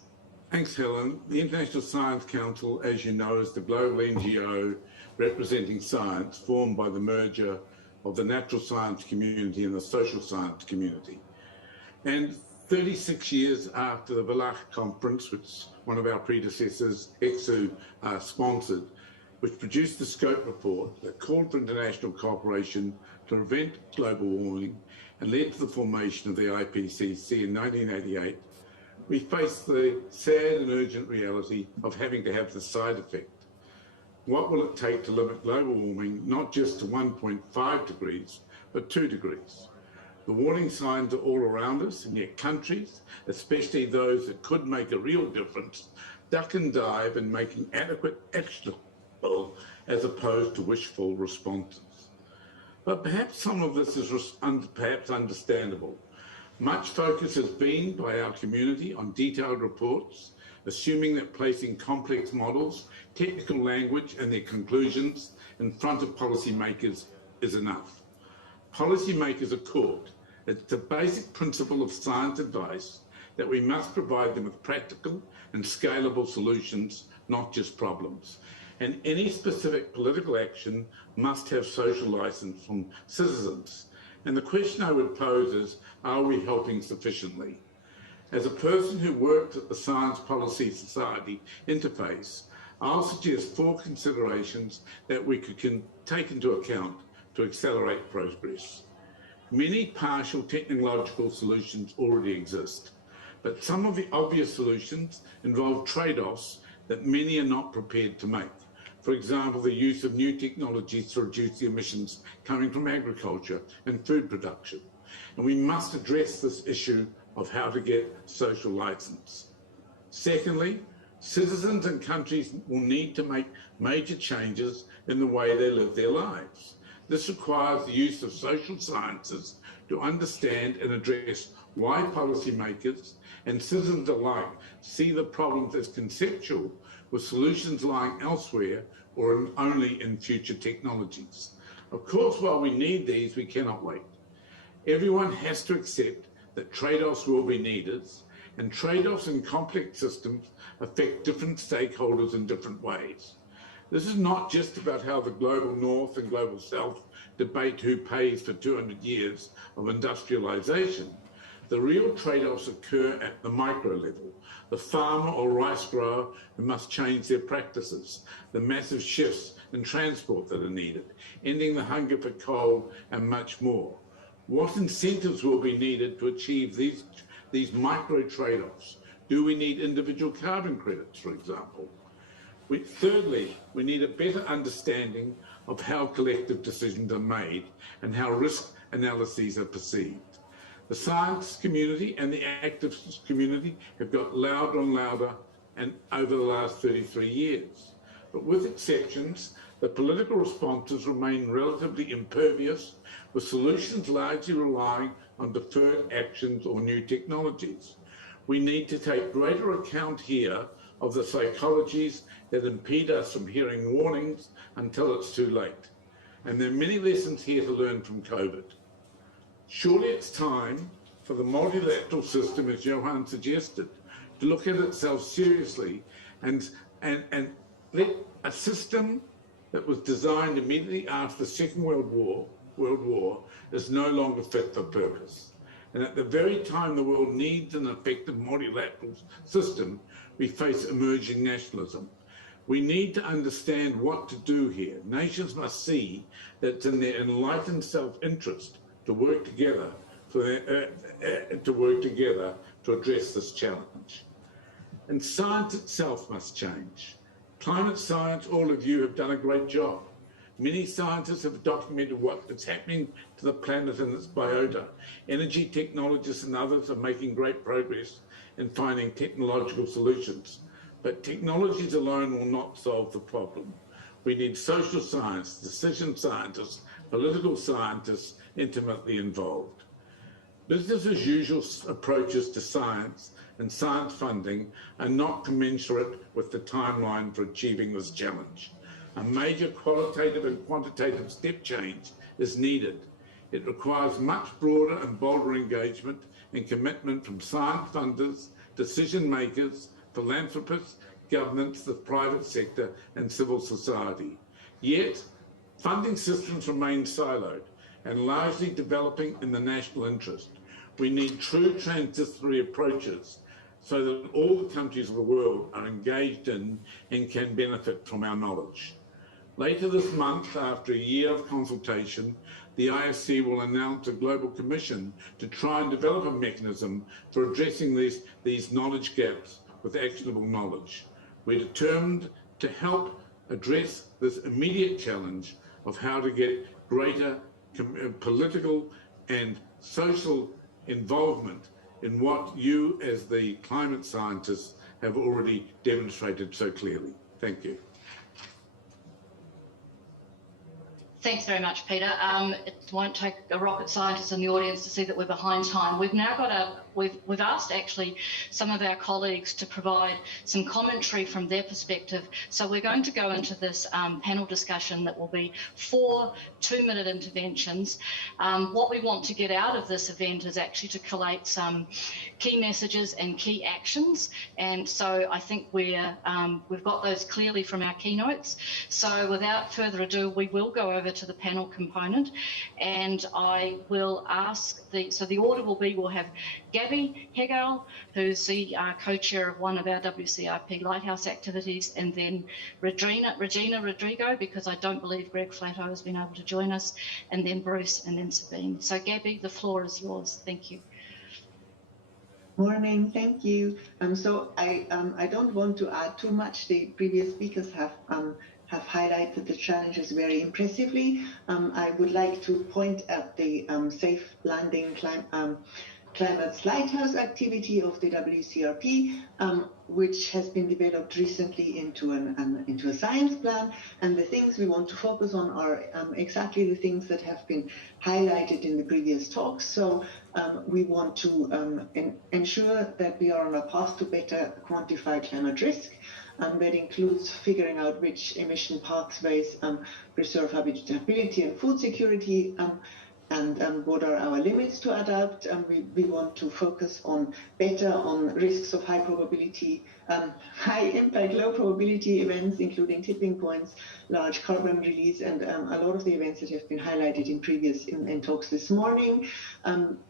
Thanks, Helen. The International Science Council, as you know, is the global NGO representing science formed by the merger of the natural science community and the social science community. And 36 years after the Villach conference, which one of our predecessors, EXU, sponsored, which produced the scope report that called for international cooperation to prevent global warming and led to the formation of the IPCC in 1988, we face the sad and urgent reality of having to have the side effect. What will it take to limit global warming not just to 1.5 degrees, but 2 degrees? The warning signs are all around us, and yet countries, especially those that could make a real difference, duck and dive in making adequate actionable as opposed to wishful responses. But perhaps some of this is perhaps understandable. Much focus has been by our community on detailed reports, assuming that placing complex models, technical language and their conclusions in front of policymakers is enough. Policymakers are caught. It's the basic principle of science advice that we must provide them with practical and scalable solutions, not just problems. And any specific political action must have social license from citizens. And the question I would pose is, are we helping sufficiently? As a person who worked at the Science Policy Society interface, I'll suggest 4 considerations that we could take into account to accelerate progress. Many partial technological solutions already exist, but some of the obvious solutions involve trade-offs that many are not prepared to make. For example, the use of new technologies to reduce the emissions coming from agriculture and food production. And we must address this issue of how to get social license. Secondly, citizens and countries will need to make major changes in the way they live their lives. This requires the use of social sciences to understand and address why policymakers and citizens alike see the problems as conceptual, with solutions lying elsewhere or only in future technologies. Of course, while we need these, we cannot wait. Everyone has to accept that trade-offs will be needed, and trade-offs in complex systems affect different stakeholders in different ways. This is not just about how the global north and global south debate who pays for 200 years of industrialization. The real trade-offs occur at the micro level. The farmer or rice grower who must change their practices, the massive shifts in transport that are needed, ending the hunger for coal, and much more. What incentives will be needed to achieve these micro trade-offs? Do we need individual carbon credits, for example? Thirdly, we need a better understanding of how collective decisions are made and how risk analyses are perceived. The science community and the activist community have got louder and louder and over the last 33 years. But with exceptions, the political responses remain relatively impervious, with solutions largely relying on deferred actions or new technologies. We need to take greater account here of the psychologies that impede us from hearing warnings until it's too late. And there are many lessons here to learn from COVID. Surely it's time for the multilateral system, as Johan suggested, to look at itself seriously and let a system that was designed immediately after the Second World War is no longer fit for purpose. And at the very time the world needs an effective multilateral system, we face emerging nationalism. We need to understand what to do here. Nations must see that it's in their enlightened self-interest to work together to address this challenge. And science itself must change. Climate science, all of you have done a great job. Many scientists have documented what is happening to the planet and its biota. Energy technologists and others are making great progress in finding technological solutions. But technologies alone will not solve the problem. We need social science, decision scientists, political scientists intimately involved. Business as usual approaches to science and science funding are not commensurate with the timeline for achieving this challenge. A major qualitative and quantitative step change is needed. It requires much broader and bolder engagement and commitment from science funders, decision makers, philanthropists, governments, the private sector and civil society. Yet, funding systems remain siloed and largely developing in the national interest. We need true transdisciplinary approaches so that all the countries of the world are engaged in and can benefit from our knowledge. Later this month, after a year of consultation, the IFC will announce a global commission to try and develop a mechanism for addressing these knowledge gaps with actionable knowledge. We're determined to help address this immediate challenge of how to get greater political and social involvement in what you as the climate scientists have already demonstrated so clearly. Thank you. Thanks very much, Peter. It won't take a rocket scientist in the audience to see that we're behind time. We've now got we've asked actually some of our colleagues to provide some commentary from their perspective. So we're going to go into this panel discussion that will be 4 2-minute interventions. What we want to get out of this event is actually to collate some key messages and key actions. And so I think we've got those clearly from our keynotes. So without further ado, we will go over to the panel component, and I will ask so the order will be, we'll have Gabby Hegel, who's the co-chair of one of our WCRP Lighthouse activities, and then Regina Rodrigo, because I don't believe Greg Flatto has been able to join us, and then Bruce, and then Sabine. So Gabby, the floor is yours. Thank you. Morning, thank you. So I don't want to add too much. The previous speakers have highlighted the challenges very impressively. I would like to point at the Safe Landing Climate's Lighthouse activity of the WCRP, which has been developed recently into a science plan. And the things we want to focus on are exactly the things that have been highlighted in the previous talks. So we want to ensure that we are on a path to better quantify climate risk. That includes figuring out which emission pathways preserve habitability and food security, and what are our limits to adapt. We want to focus on risks of high probability, high impact, low probability events, including tipping points, large carbon release, and a lot of the events that have been highlighted in previous talks this morning.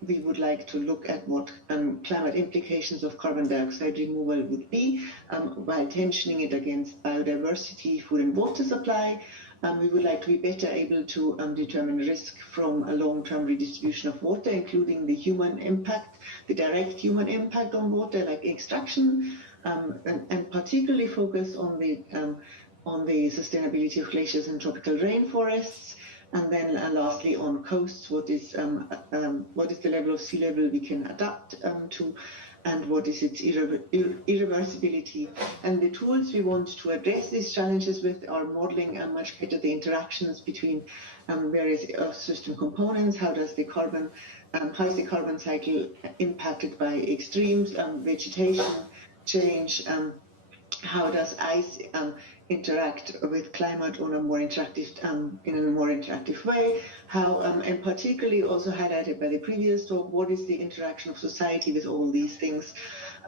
We would like to look at what climate implications of carbon dioxide removal would be, while tensioning it against biodiversity, food and water supply. We would like to be better able to determine risk from a long-term redistribution of water, including the human impact, the direct human impact on water, like extraction, and particularly focus on the sustainability of glaciers and tropical rainforests. And then lastly, on coasts, what is the level of sea level we can adapt to, and what is its irreversibility. And the tools we want to address these challenges with are modeling much better the interactions between various Earth system components. How is the carbon cycle impacted by extremes, vegetation change? How does ice interact with climate on a more interactive, in a more interactive way? How, and particularly also highlighted by the previous talk, what is the interaction of society with all these things?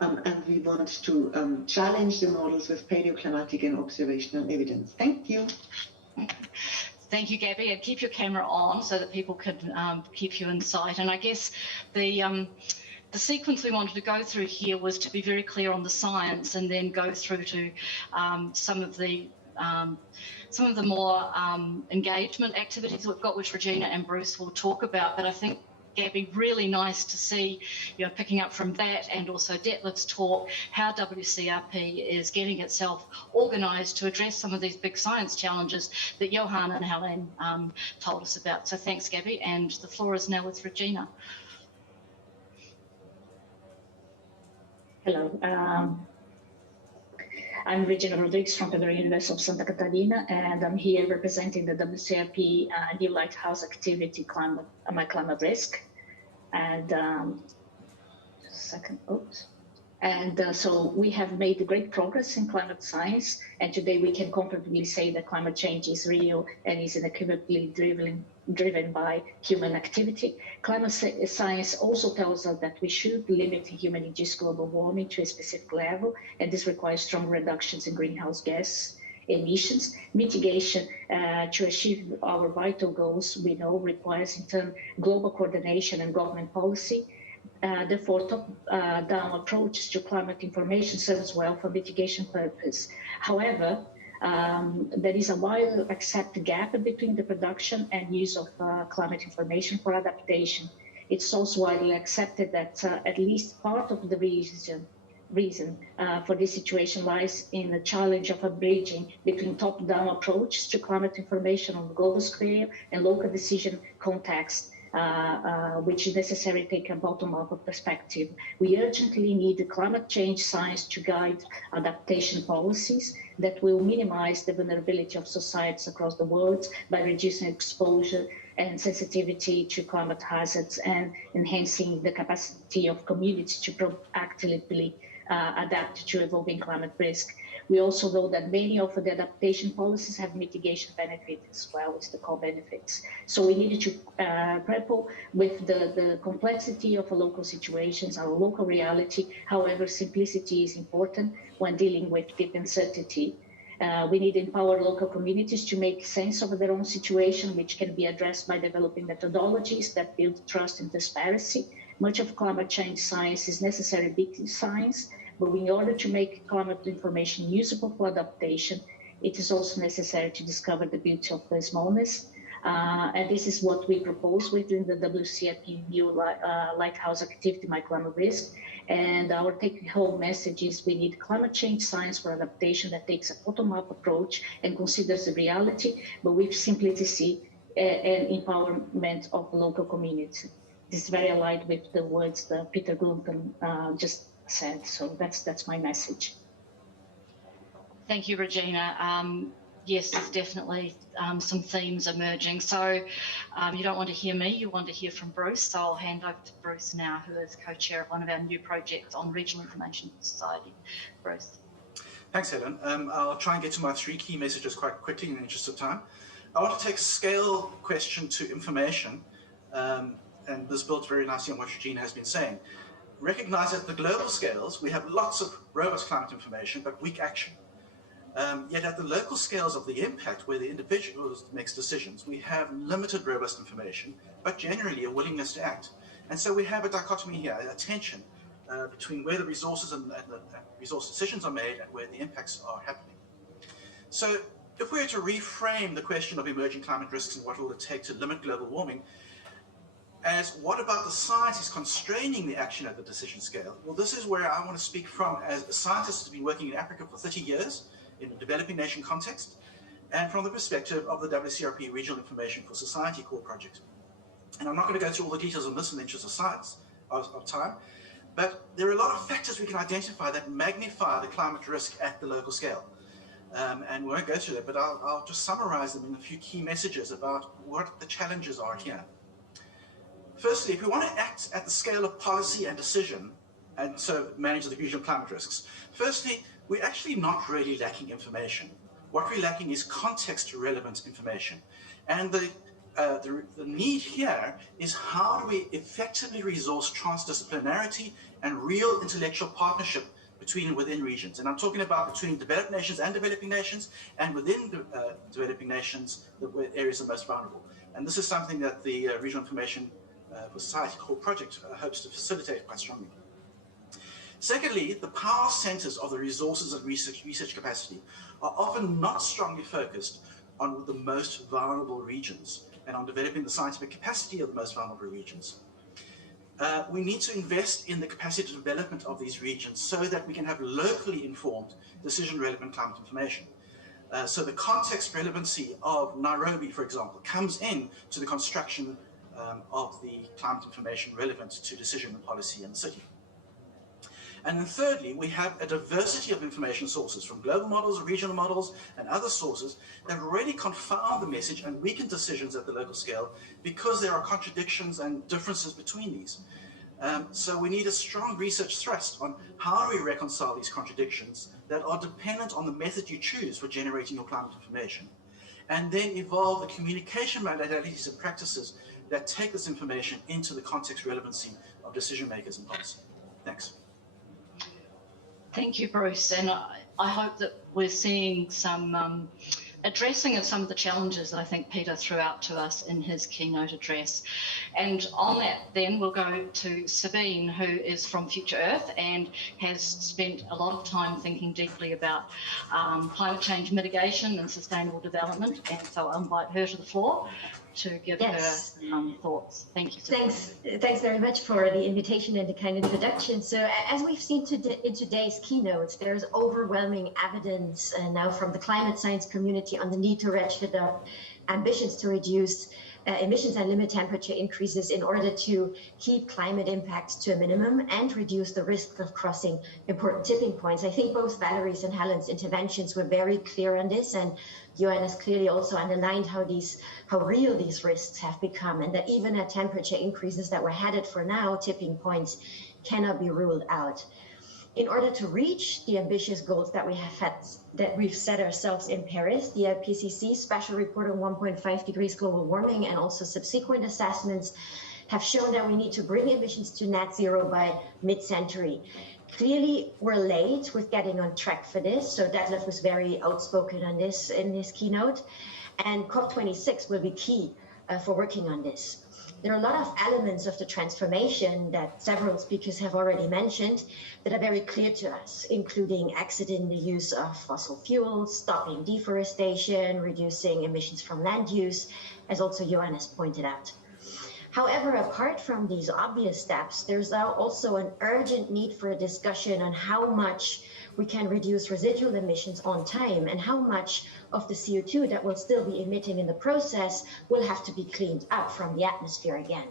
And we want to challenge the models with paleoclimatic and observational evidence. Thank you. Thank you, Gabby, and keep your camera on so that people can keep you in sight. And I guess the sequence we wanted to go through here was to be very clear on the science, and then go through to some of the more engagement activities we've got, which Regina and Bruce will talk about. But I think, Gabby, really nice to see, picking up from that and also Detlef's talk, how WCRP is getting itself organised to address some of these big science challenges that Johan and Helen told us about. So thanks, Gabby, and the floor is now with Regina. Hello, I'm Regina Rodriguez from Federal University of Santa Catarina, and I'm here representing the WCRP New Lighthouse Activity My Climate Risk. And just a second, oops. And so we have made great progress in climate science, and today we can comfortably say that climate change is real and is inequivocally driven by human activity. Climate science also tells us that we should limit human-induced global warming to a specific level, and this requires strong reductions in greenhouse gas emissions. Mitigation to achieve our vital goals, we know, requires in turn global coordination and government policy. Therefore, top-down approaches to climate information serves well for mitigation purpose. However, there is a widely accepted gap between the production and use of climate information for adaptation. It's also widely accepted that at least part of the reason for this situation lies in the challenge of a bridging between top-down approaches to climate information on the global scale and local decision context, which is necessary to take a bottom-up perspective. We urgently need the climate change science to guide adaptation policies that will minimize the vulnerability of societies across the world by reducing exposure and sensitivity to climate hazards and enhancing the capacity of communities to proactively adapt to evolving climate risk. We also know that many of the adaptation policies have mitigation benefits as well as the co-benefits. So we needed to grapple with the complexity of local situations, our local reality. However, simplicity is important when dealing with deep uncertainty. We need to empower local communities to make sense of their own situation, which can be addressed by developing methodologies that build trust and transparency. Much of climate change science is necessary big science, but in order to make climate information usable for adaptation, it is also necessary to discover the beauty of the smallness. And this is what we propose within the WCRP new Lighthouse Activity My Climate Risk. And our take-home message is we need climate change science for adaptation that takes a bottom-up approach and considers the reality, but with simplicity and empowerment of local communities. This is very aligned with the words that Peter Glunton just said. So that's my message. Thank you, Regina. Yes, there's definitely some themes emerging. So you don't want to hear me, you want to hear from Bruce. So I'll hand over to Bruce now, who is co-chair of one of our new projects on regional information society. Bruce. Thanks, Helen. I'll try and get to my 3 key messages quite quickly in the interest of time. I want to take a scale question to information, and this builds very nicely on what Regina has been saying. Recognize that at the global scales, we have lots of robust climate information, but weak action. Yet at the local scales of the impact, where the individual makes decisions, we have limited robust information, but generally a willingness to act. And so we have a dichotomy here, a tension between where the resources and the resource decisions are made and where the impacts are happening. So if we were to reframe the question of emerging climate risks and what will it take to limit global warming, as what about the science is constraining the action at the decision scale? Well, this is where I want to speak from as a scientist who's been working in Africa for 30 years in a developing nation context, and from the perspective of the WCRP Regional Information for Society core project. And I'm not going to go through all the details on this in the interest of science, of time, but there are a lot of factors we can identify that magnify the climate risk at the local scale. And we won't go through that, but I'll just summarize them in a few key messages about what the challenges are here. Firstly, if we want to act at the scale of policy and decision, and so manage the regional climate risks, firstly, we're actually not really lacking information. What we're lacking is context-relevant information. And the need here is how do we effectively resource transdisciplinarity and real intellectual partnership between and within regions. And I'm talking about between developed nations and developing nations, and within developing nations, the areas are most vulnerable. And this is something that the Regional Information for Society core project hopes to facilitate quite strongly. Secondly, the power centers of the resources and research capacity are often not strongly focused on the most vulnerable regions and on developing the scientific capacity of the most vulnerable regions. We need to invest in the capacity development of these regions so that we can have locally informed decision-relevant climate information. So the context relevancy of Nairobi, for example, comes in to the construction of the climate information relevant to decision and policy in the city. And then thirdly, we have a diversity of information sources from global models, regional models, and other sources that really confound the message and weaken decisions at the local scale because there are contradictions and differences between these. So we need a strong research thrust on how do we reconcile these contradictions that are dependent on the method you choose for generating your climate information, and then evolve the communication modalities and practices that take this information into the context relevancy of decision makers and policy. Thanks. Thank you, Bruce. And I hope that we're seeing some addressing of some of the challenges that I think Peter threw out to us in his keynote address. And on that, then we'll go to Sabine, who is from Future Earth and has spent a lot of time thinking deeply about climate change mitigation and sustainable development. And so I'll invite her to the floor to give her thoughts. Thank you, Sabine. Thanks very much for the invitation and the kind introduction. So as we've seen in today's keynotes, there's overwhelming evidence now from the climate science community on the need to ratchet up ambitions to reduce emissions and limit temperature increases in order to keep climate impacts to a minimum and reduce the risk of crossing important tipping points. I think both Valerie's and Helen's interventions were very clear on this, and Johannes clearly also underlined how real these risks have become, and that even at temperature increases that we're headed for now, tipping points cannot be ruled out. In order to reach the ambitious goals that we've set ourselves in Paris, the IPCC special report on 1.5 degrees global warming and also subsequent assessments have shown that we need to bring emissions to net zero by mid-century. Clearly, we're late with getting on track for this, so Detlef was very outspoken on this in his keynote, and COP26 will be key for working on this. There are a lot of elements of the transformation that several speakers have already mentioned that are very clear to us, including exiting the use of fossil fuels, stopping deforestation, reducing emissions from land use, as also Johannes pointed out. However, apart from these obvious steps, there's now also an urgent need for a discussion on how much we can reduce residual emissions on time and how much of the CO2 that will still be emitting in the process will have to be cleaned up from the atmosphere again.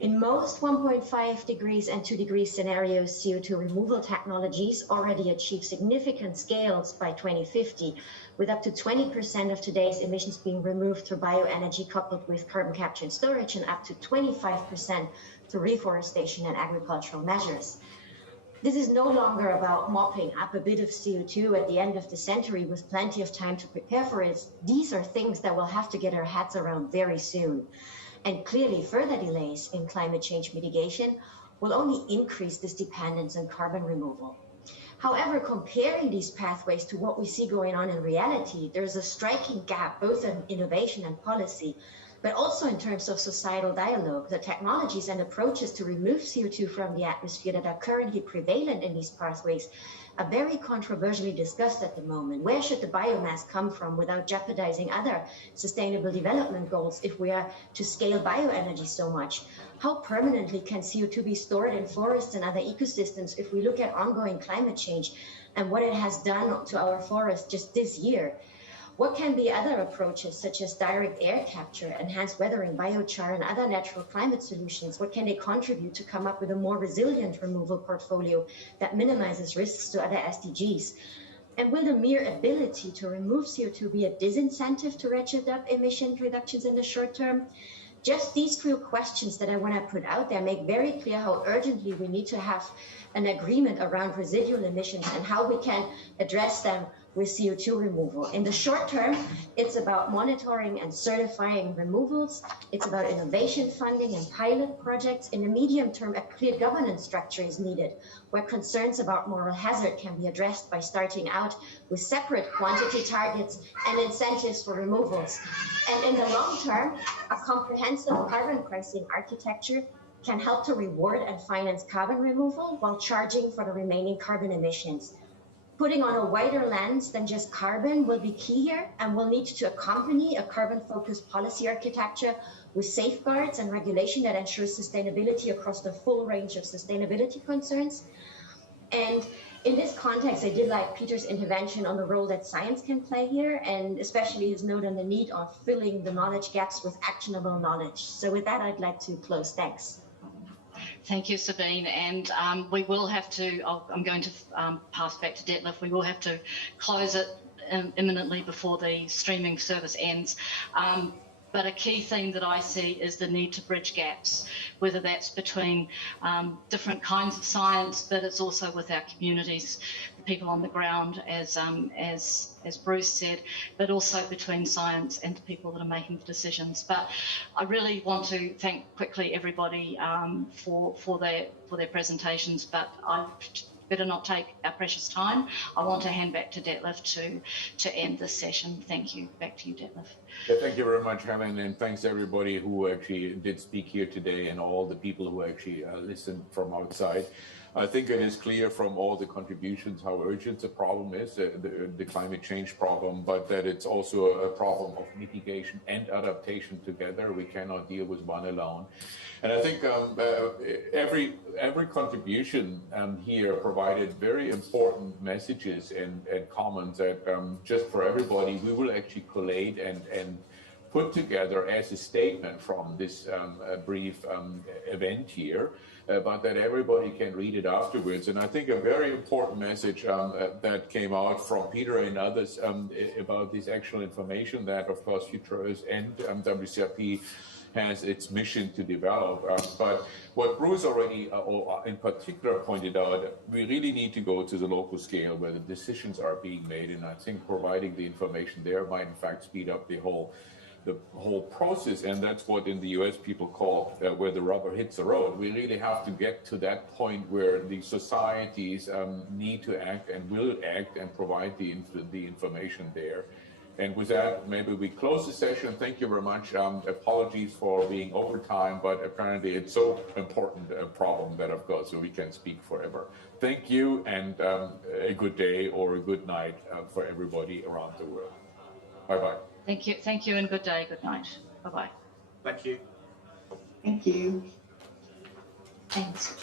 In most 1.5 degrees and 2 degrees scenarios, CO2 removal technologies already achieve significant scales by 2050, with up to 20% of today's emissions being removed through bioenergy coupled with carbon capture and storage, and up to 25% through reforestation and agricultural measures. This is no longer about mopping up a bit of CO2 at the end of the century with plenty of time to prepare for it. These are things that we'll have to get our heads around very soon. And clearly, further delays in climate change mitigation will only increase this dependence on carbon removal. However, comparing these pathways to what we see going on in reality, there's a striking gap both in innovation and policy, but also in terms of societal dialogue. The technologies and approaches to remove CO2 from the atmosphere that are currently prevalent in these pathways are very controversially discussed at the moment. Where should the biomass come from without jeopardizing other sustainable development goals if we are to scale bioenergy so much? How permanently can CO2 be stored in forests and other ecosystems if we look at ongoing climate change and what it has done to our forests just this year? What can be other approaches such as direct air capture, enhanced weathering, biochar, and other natural climate solutions? What can they contribute to come up with a more resilient removal portfolio that minimizes risks to other SDGs? And will the mere ability to remove CO2 be a disincentive to ratchet up emission reductions in the short term? Just these few questions that I want to put out there make very clear how urgently we need to have an agreement around residual emissions and how we can address them with CO2 removal. In the short term, it's about monitoring and certifying removals. It's about innovation funding and pilot projects. In the medium term, a clear governance structure is needed, where concerns about moral hazard can be addressed by starting out with separate quantity targets and incentives for removals. And in the long term, a comprehensive carbon pricing architecture can help to reward and finance carbon removal while charging for the remaining carbon emissions. Putting on a wider lens than just carbon will be key here, and will need to accompany a carbon-focused policy architecture with safeguards and regulation that ensures sustainability across the full range of sustainability concerns. And in this context, I did like Peter's intervention on the role that science can play here, and especially his note on the need of filling the knowledge gaps with actionable knowledge. So with that, I'd like to close. Thanks. Thank you, Sabine. And we will have to, I'm going to pass back to Detlef. We will have to close it imminently before the streaming service ends. But a key theme that I see is the need to bridge gaps, whether that's between different kinds of science, but it's also with our communities, the people on the ground, as Bruce said, but also between science and the people that are making the decisions. But I really want to thank quickly everybody for their presentations, but I better not take our precious time. I want to hand back to Detlef to end this session. Thank you. Back to you, Detlef. Yeah, thank you very much, Helen, and thanks everybody who actually did speak here today and all the people who actually listened from outside. I think it is clear from all the contributions how urgent the problem is, the climate change problem, but that it's also a problem of mitigation and adaptation together. We cannot deal with one alone. And I think every contribution here provided very important messages and comments that just for everybody, we will actually collate and put together as a statement from this brief event here, but that everybody can read it afterwards. And I think a very important message that came out from Peter and others about this actual information that, of course, Future Earth and WCRP has its mission to develop. But what Bruce already in particular pointed out, we really need to go to the local scale where the decisions are being made. And I think providing the information there might in fact speed up the whole process. And that's what in the US people call where the rubber hits the road. We really have to get to that point where the societies need to act and will act and provide the information there. And with that, maybe we close the session. Thank you very much. Apologies for being over time, but apparently it's so important a problem that, of course, we can speak forever. Thank you, and a good day or a good night for everybody around the world. Bye-bye. Thank you, and good day, good night. Bye-bye. Thank you. Thank you. Thanks.